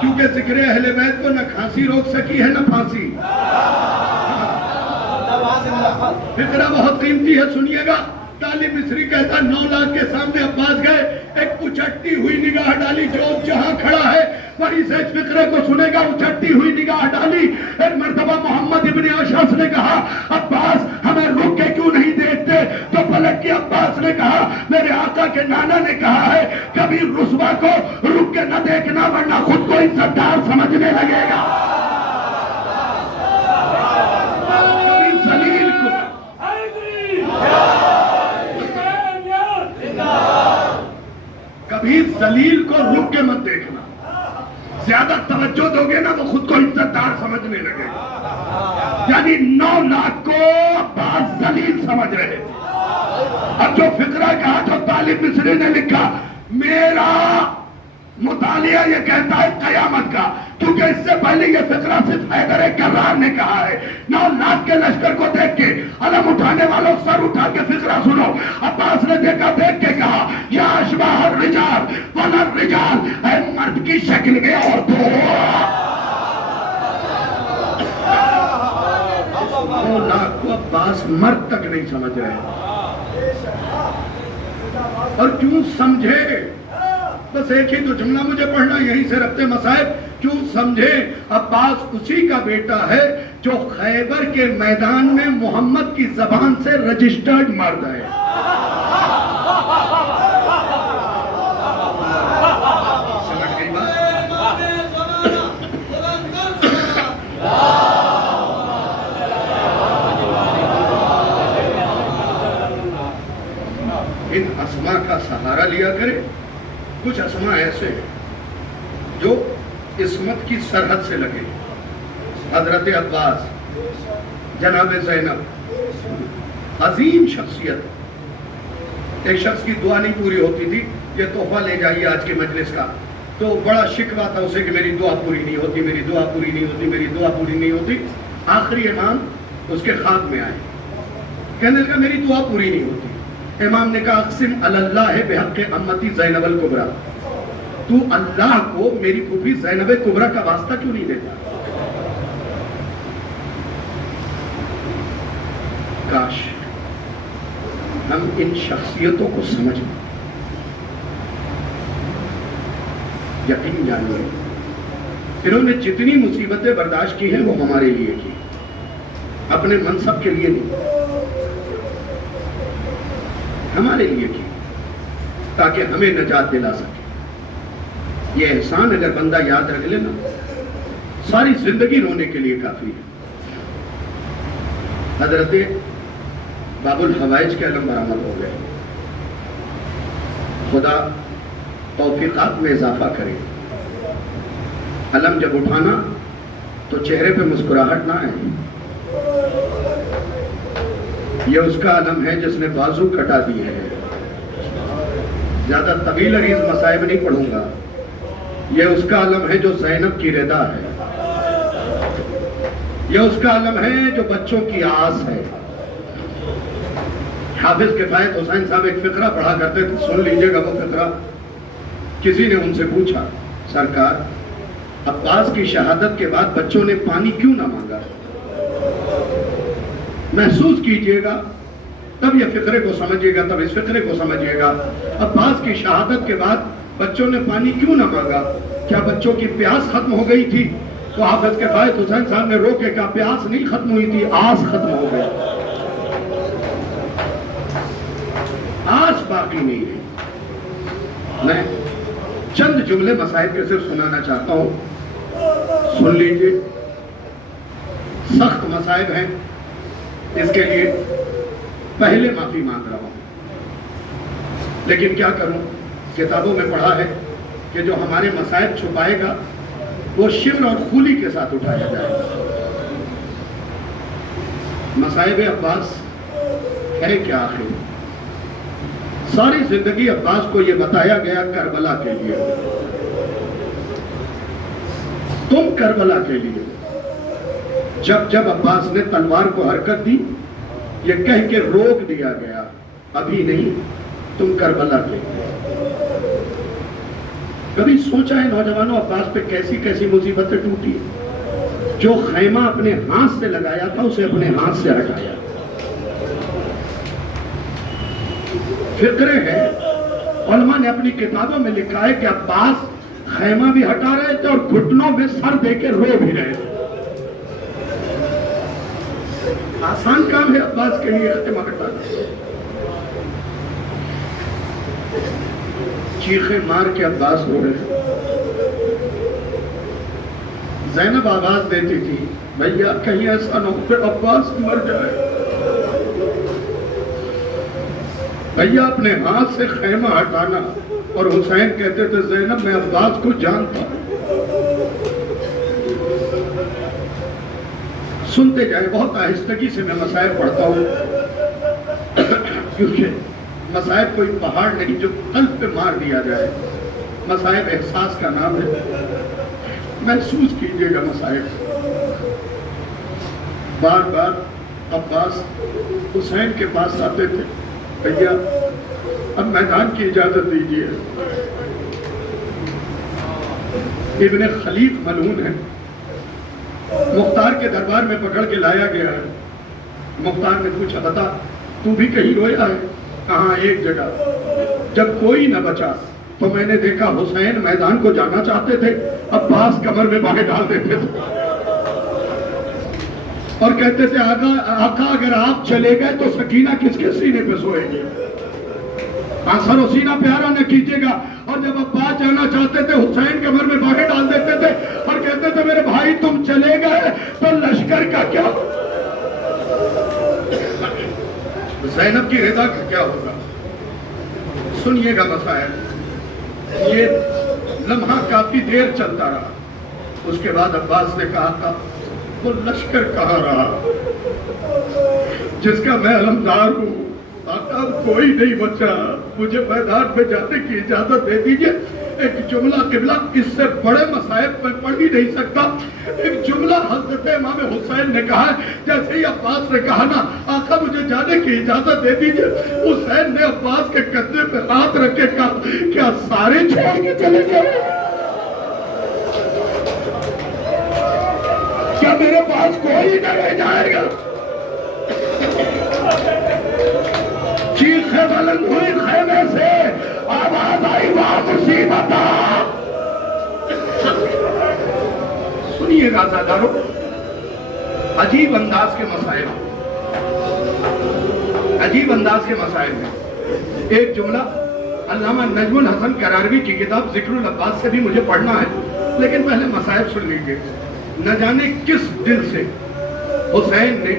کیونکہ ذکر اہل بیت کو نہ کھانسی روک سکی ہے نہ پھانسی۔ فقرہ بہت قیمتی ہے، سنیے گا۔ طالب مصری کہتا 9 لاکھ کے سامنے عباس گئے، ایک اچھٹی ہوئی نگاہ ڈالی، جو جہاں کھڑا ہے وہیں سے اس فقرے کو سنے گا۔ اچھٹی ہوئی نگاہ ڈالی، ایک مرتبہ محمد ابن اشعث نے کہا عباس ہمیں رک کے کیوں نہیں دیکھتے؟ تو پلٹ کے عباس نے کہا میرے آقا کے نانا نے کہا ہے کبھی رسوا کو رک کے نہ دیکھنا ورنہ خود کو عزت دار سمجھنے لگے گا۔ کبھی ذلیل کو رک کے مت دیکھنا، زیادہ توجہ دو گے نا وہ خود کو عزت دار سمجھنے لگے گا۔ یعنی 9 لاکھ کو عباس ذلیل سمجھ رہے تھے۔ اب جو فقرہ کہا جو طالب مصری نے لکھا، میرا مطالعہ یہ کہتا ہے قیامت کا، کیونکہ اس سے پہلے یہ فقرہ صرف حیدر کرار نے کہا ہے۔ 9 لاکھ کے لشکر کو دیکھ کے علم اٹھانے والوں سر اٹھا کے فقرہ سنو۔ عباس نے دیکھا، دیکھ کے کہا یا اشباہ الرجال ولا الرجال، اے مرد کی شکل میں عورتوں۔ 9 لاکھ کو عباس مرد تک نہیں سمجھ رہے، اور کیوں سمجھے؟ بس ایک ہی تو جملہ مجھے پڑھنا، یہیں سے ربط مصائب۔ کیوں سمجھے؟ عباس اسی کا بیٹا ہے جو خیبر کے میدان میں محمد کی زبان سے رجسٹرڈ مرد ہے۔ سمجھ گئی بات؟ ان اسماء کا سہارا لیا کرے۔ کچھ اسماء ایسے ہیں جو عصمت کی سرحد سے لگے، حضرت عباس، جناب زینب، عظیم شخصیت۔ ایک شخص کی دعا نہیں پوری ہوتی تھی، یہ تحفہ لے جائیے آج کے مجلس کا، تو بڑا شکوہ تھا اسے کہ میری دعا پوری نہیں ہوتی، میری دعا پوری نہیں ہوتی، میری دعا پوری نہیں ہوتی۔ آخری امام اس کے خواب میں آئے، کہنے لگا میری دعا پوری نہیں ہوتی۔ امام نے کہا اقسم علی اللہ بحق امتی زینب الکبریٰ، تو اللہ کو میری پھوپھی زینب کبریٰ کا واسطہ کیوں نہیں دیتا؟ کاش ہم ان شخصیتوں کو سمجھ لیں۔ یقین جانیے انہوں نے جتنی مصیبتیں برداشت کی ہیں وہ ہمارے لیے کی، اپنے منصب کے لیے نہیں، ہمارے لیے کی، تاکہ ہمیں نجات دلا سکے۔ یہ احسان اگر بندہ یاد رکھ لینا ساری زندگی رونے کے لیے کافی ہے۔ حضرت باب الحوائج کے علم برآمد ہو گئے، خدا توفیقات میں اضافہ کرے۔ علم جب اٹھانا تو چہرے پہ مسکراہٹ نہ آئے، یہ اس کا علم ہے جس نے بازو کٹا دی ہے۔ زیادہ طویل عریض مصائب نہیں پڑھوں گا، یہ اس کا علم ہے جو زینب کی رضا ہے، یہ اس کا علم ہے جو بچوں کی آس ہے۔ حافظ کفایت حسین صاحب ایک فقرہ پڑھا کرتے تھے، سن لیجئے گا وہ فقرہ۔ کسی نے ان سے پوچھا سرکار عباس کی شہادت کے بعد بچوں نے پانی کیوں نہ مانگا؟ محسوس کیجئے گا تب یہ فقرے کو سمجھئے گا، تب اس فقرے کو سمجھئے گا۔ عباس کی شہادت کے بعد بچوں نے پانی کیوں نہ مانگا؟ کیا بچوں کی پیاس ختم ہو گئی تھی؟ تو حافظ کفایت حسین صاحب نے رو کے کہا پیاس نہیں ختم ہوئی تھی، آس ختم ہو گئی، آس باقی نہیں ہے۔ میں چند جملے مسائل کے صرف سنانا چاہتا ہوں، سن لیجئے۔ سخت مسائل ہیں، اس کے لیے پہلے معافی مانگ رہا ہوں، لیکن کیا کروں، کتابوں میں پڑھا ہے کہ جو ہمارے مسائل چھپائے گا وہ شبر اور خولی کے ساتھ اٹھایا جائے گا۔ مصائب عباس ہے کیا آخر؟ ساری زندگی عباس کو یہ بتایا گیا کربلا کے لیے، تم کربلا کے لیے۔ جب جب عباس نے تلوار کو حرکت دی یہ کہہ کے روک دیا گیا ابھی نہیں، تم کربلا کے لیے۔ کبھی سوچا ہے نوجوانوں عباس پہ کیسی کیسی مصیبتیں ٹوٹی؟ جو خیمہ اپنے ہاتھ سے لگایا تھا اسے اپنے ہاتھ سے ہٹایا. فقرے ہیں، علماء نے اپنی کتابوں میں لکھا ہے کہ عباس خیمہ بھی ہٹا رہے تھے اور گھٹنوں میں سر دے کے رو بھی رہے تھے. آسان کام ہے عباس کے لیے خیمہ ہٹانا. چیخیں مار کے عباس رو رہے تھے. زینب آواز دیتی تھی بھیا کہیں ایسا نہ ہو کہ عباس مر جائے. بھیا اپنے ہاتھ سے خیمہ ہٹانا. اور حسین کہتے تھے زینب میں عباس کو جانتا ہوں. سنتے جائیں، بہت آہستگی سے میں مسائل پڑھتا ہوں کیونکہ مسائب کوئی پہاڑ نہیں جو قلب پہ مار دیا جائے. مسائب احساس کا نام ہے، محسوس کیجئے گا مسائب. بار بار عباس حسین کے پاس آتے تھے، بھیا اب میدان کی اجازت دیجئے. ابن خلیف ملعون ہے، مختار کے دربار میں پکڑ کے لایا گیا ہے. مختار نے پوچھا بتا تو بھی کہیں رویا ہے؟ کہاں ایک جگہ. جب کوئی نہ بچا تو میں نے دیکھا حسین میدان کو جانا چاہتے تھے، عباس کمر میں باہیں ڈال دیتے تھے اور کہتے تھے آقا اگر آپ چلے گئے تو سکینہ کس کے سینے پہ سوئے گی؟ سر و سینہ پیارا نہ کیجیے گا. اور جب عباس جانا چاہتے تھے حسین کمر میں باہیں ڈال دیتے تھے اور کہتے تھے میرے بھائی تم چلے گئے تو لشکر کا کیا، زینب کی رضا کا کیا ہوگا؟ سنیے گا مسائل. یہ لمحہ کافی دیر چلتا رہا. اس کے بعد عباس نے کہا تھا وہ لشکر کہاں رہا جس کا میں علمدار ہوں؟ آقا کوئی نہیں بچا، مجھے میدان پہ جانے کی اجازت دے دیجئے. ایک جملہ قبلہ اس سے بڑے مسائب میں پڑھ ہی نہیں سکتا. ایک جملہ حضرت امام حسین نے کہا ہے، جیسے ہی عباس نے کہا نا آقا مجھے جانے کی اجازت دے دیجئے، حسین نے عباس کے کندھے پہ ہاتھ رکھ کے کہا کیا سارے چھوڑ کے چلے گئے؟ کیا میرے پاس کوئی نہ رہ جائے گا؟ چیخیں بلند ہوئی خیمے سے، آواز آئی واہ مصیبت. سنیے گا عزیزانو، عجیب انداز کے مسائل، عجیب انداز کے مسائل ہیں. ایک جملہ علامہ نجم الحسن قراروی کی کتاب ذکر العباس سے بھی مجھے پڑھنا ہے، لیکن پہلے مسائل سن لیجیے. نہ جانے کس دل سے حسین نے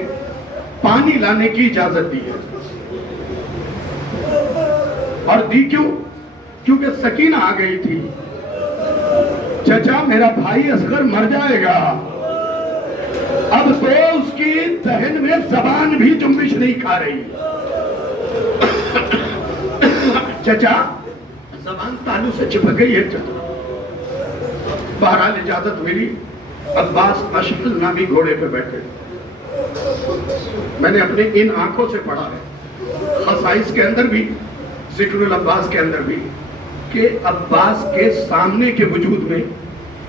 پانی لانے کی اجازت دی ہے، اور دی کیوں؟ کیونکہ سکینہ آ گئی تھی. چچا میرا بھائی اصغر مر جائے گا. اب تو اس کی ذہن میں زبان بھی جنبش نہیں کھا رہی. چچا زبان تالو سے چپک گئی ہے. چچا بہرحال اجازت ملی. عباس اشحل نامی گھوڑے پہ بیٹھے. میں نے اپنے ان آنکھوں سے پڑھا ہے، خصائص کے اندر بھی ذکر العباس کے اندر بھی، کہ عباس کے سامنے کے وجود میں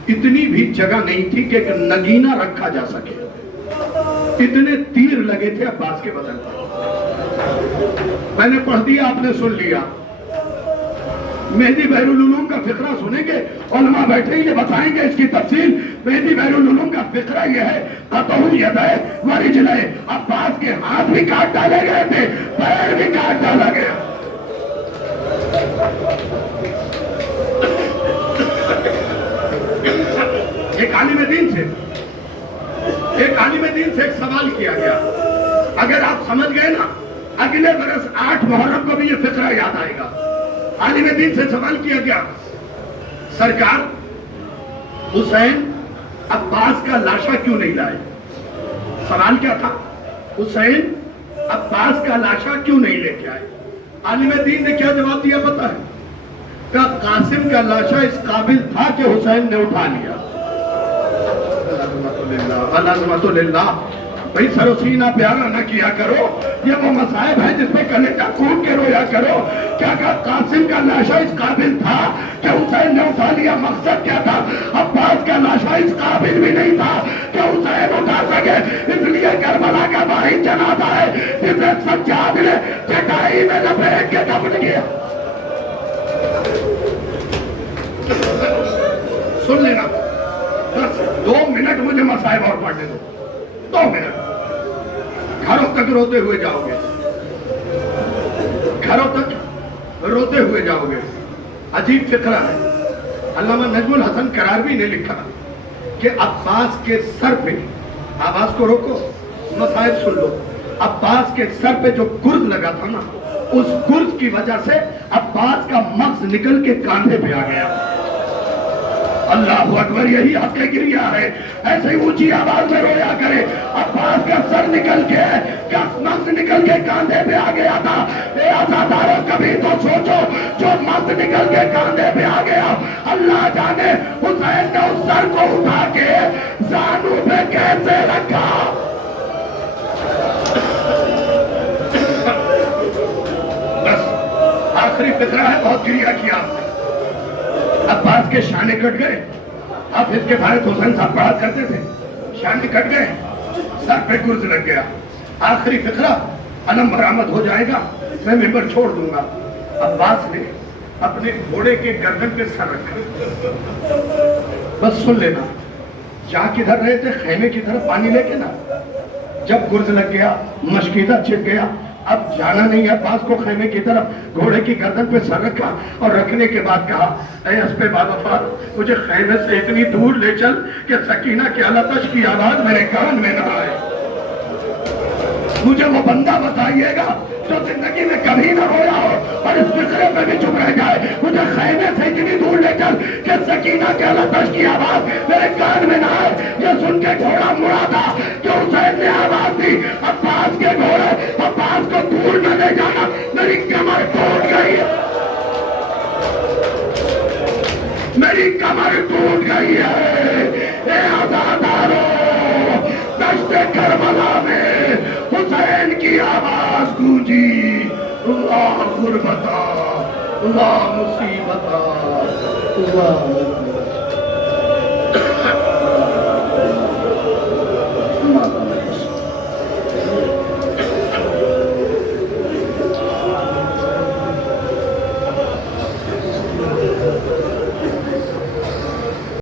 اتنی بھی جگہ نہیں تھی کہ ایک نگینہ رکھا جا سکے. اتنے تیر لگے تھے عباس کے بدن پر. میں نے پڑھ دیا، آپ نے سن لیا. مہدی بحر العلوم کا فقرہ سنیں گے، علماء بیٹھے یہ بتائیں گے اس کی تفصیل. مہدی بحر العلوم کا فقرہ یہ ہے قطع یدہ و رجلہ. عباس کے ہاتھ بھی کاٹ ڈالے گئے تھے، پیر بھی کاٹ ڈالا گیا. ایک عالم دین سے ایک سوال کیا گیا. اگر آپ سمجھ گئے نا اگلے برس 8 محرم کو بھی یہ فقرہ یاد آئے گا. عالم دین سے سوال کیا گیا سرکار حسین عباس کا لاشا کیوں نہیں لائے؟ سوال کیا تھا؟ حسین عباس کا لاشا کیوں نہیں لے کے آئے؟ عالم دین نے کیا جواب دیا پتہ ہے؟ کہ قاسم کا لاشا اس قابل تھا کہ حسین نے اٹھا لیا. العظمت للہ. بھئی سر و سینہ پیارا نہ کیا کرو، یہ وہ مصائب ہے جس پہ کلیجہ کود کے رویا کرو۔ کیا قاسم کا لاشا اس قابل تھا کہ حسین نے اٹھا لیا؟ مقصد کیا تھا؟ عباس کا لاشا اس قابل بھی نہیں تھا کہ حسین اٹھا سکے، اس لیے کربلا کا واحد جنازہ ہے جسے سجاد نے چٹائی میں لپیٹ کے دفن کیا۔ سن لینا، بس 2 منٹ مجھے مصائب اور پڑھنے دو، 2 منٹ۔ گھروں تک روتے ہوئے جاؤ گے، گھروں تک روتے ہوئے جاؤ گے۔ عجیب فقرہ ہے، علامہ نجم الحسن کراربی نے لکھا کہ عباس کے سر پہ، آواز کو روکو، مصائب سن لو، عباس کے سر پہ جو گرز لگا تھا نا، اس گرز کی وجہ سے عباس کا مغز نکل کے کاندھے پہ آ گیا۔ اللہ اکبر، یہی حق گریہ ہے۔ ایسے ہی اونچی آواز میں رویا کرے، عباس کا سر نکل کے، مغز نکل کے کاندھے پہ آ گیا تھا۔ اے عزادارو، کبھی تو سوچو، جو مغز نکل کے کاندھے پہ آ گیا، اللہ جانے حسین نے اس سر کو اٹھا کے زانو پہ کیسے رکھا۔ بس آخری فقرہ ہے، بہت گریہ کیا آپ نے۔ عباس کے شانے کٹ گئے، حافظ کے بھارت حسین صاحب پڑھا کرتے تھے، شانے کٹ گئے، سر پہ گرز لگ گیا۔ آخری فقرہ علم برآمد ہو جائے گا، میں ممبر چھوڑ دوں گا۔ عباس نے اپنے گھوڑے کے گردن پہ سر رکھا۔ بس سن لینا، جا کدھر رہے تھے؟ خیمے کی طرف پانی لے کے نا۔ جب گرز لگ گیا، مشکیزہ چھپ گیا، اب جانا نہیں ہے عباس کو خیمے کی طرف، گھوڑے کی گردن پہ سر رکھا اور رکھنے کے بعد کہا، اے اسپِ باوفا، مجھے خیمے سے اتنی دور لے چل کہ سکینہ کی علتش کی آواز میرے کان میں نہ آئے۔ مجھے وہ بندہ بتائیے گا جو زندگی میں کبھی نہ رویا ہو اور اس فکرے پہ بھی چپ رہ جائے، مجھے خیمے سے اتنی دور لے چل کہ سکینہ کی علتش کی آواز میرے کان میں نہ آئے۔ یہ سن کے گھوڑا مڑا تھا کہ حسین نے آواز دی، عباس کے گھوڑے، عباس کو دور نہ لے جانا، میری کمر ٹوٹ گئی، میری کمر ٹوٹ گئی ہے۔ اے عزادارو، دشت کربلا میں حسین کی آواز گونجی، اللہ غربتا، اللہ مصیبتا، اللہ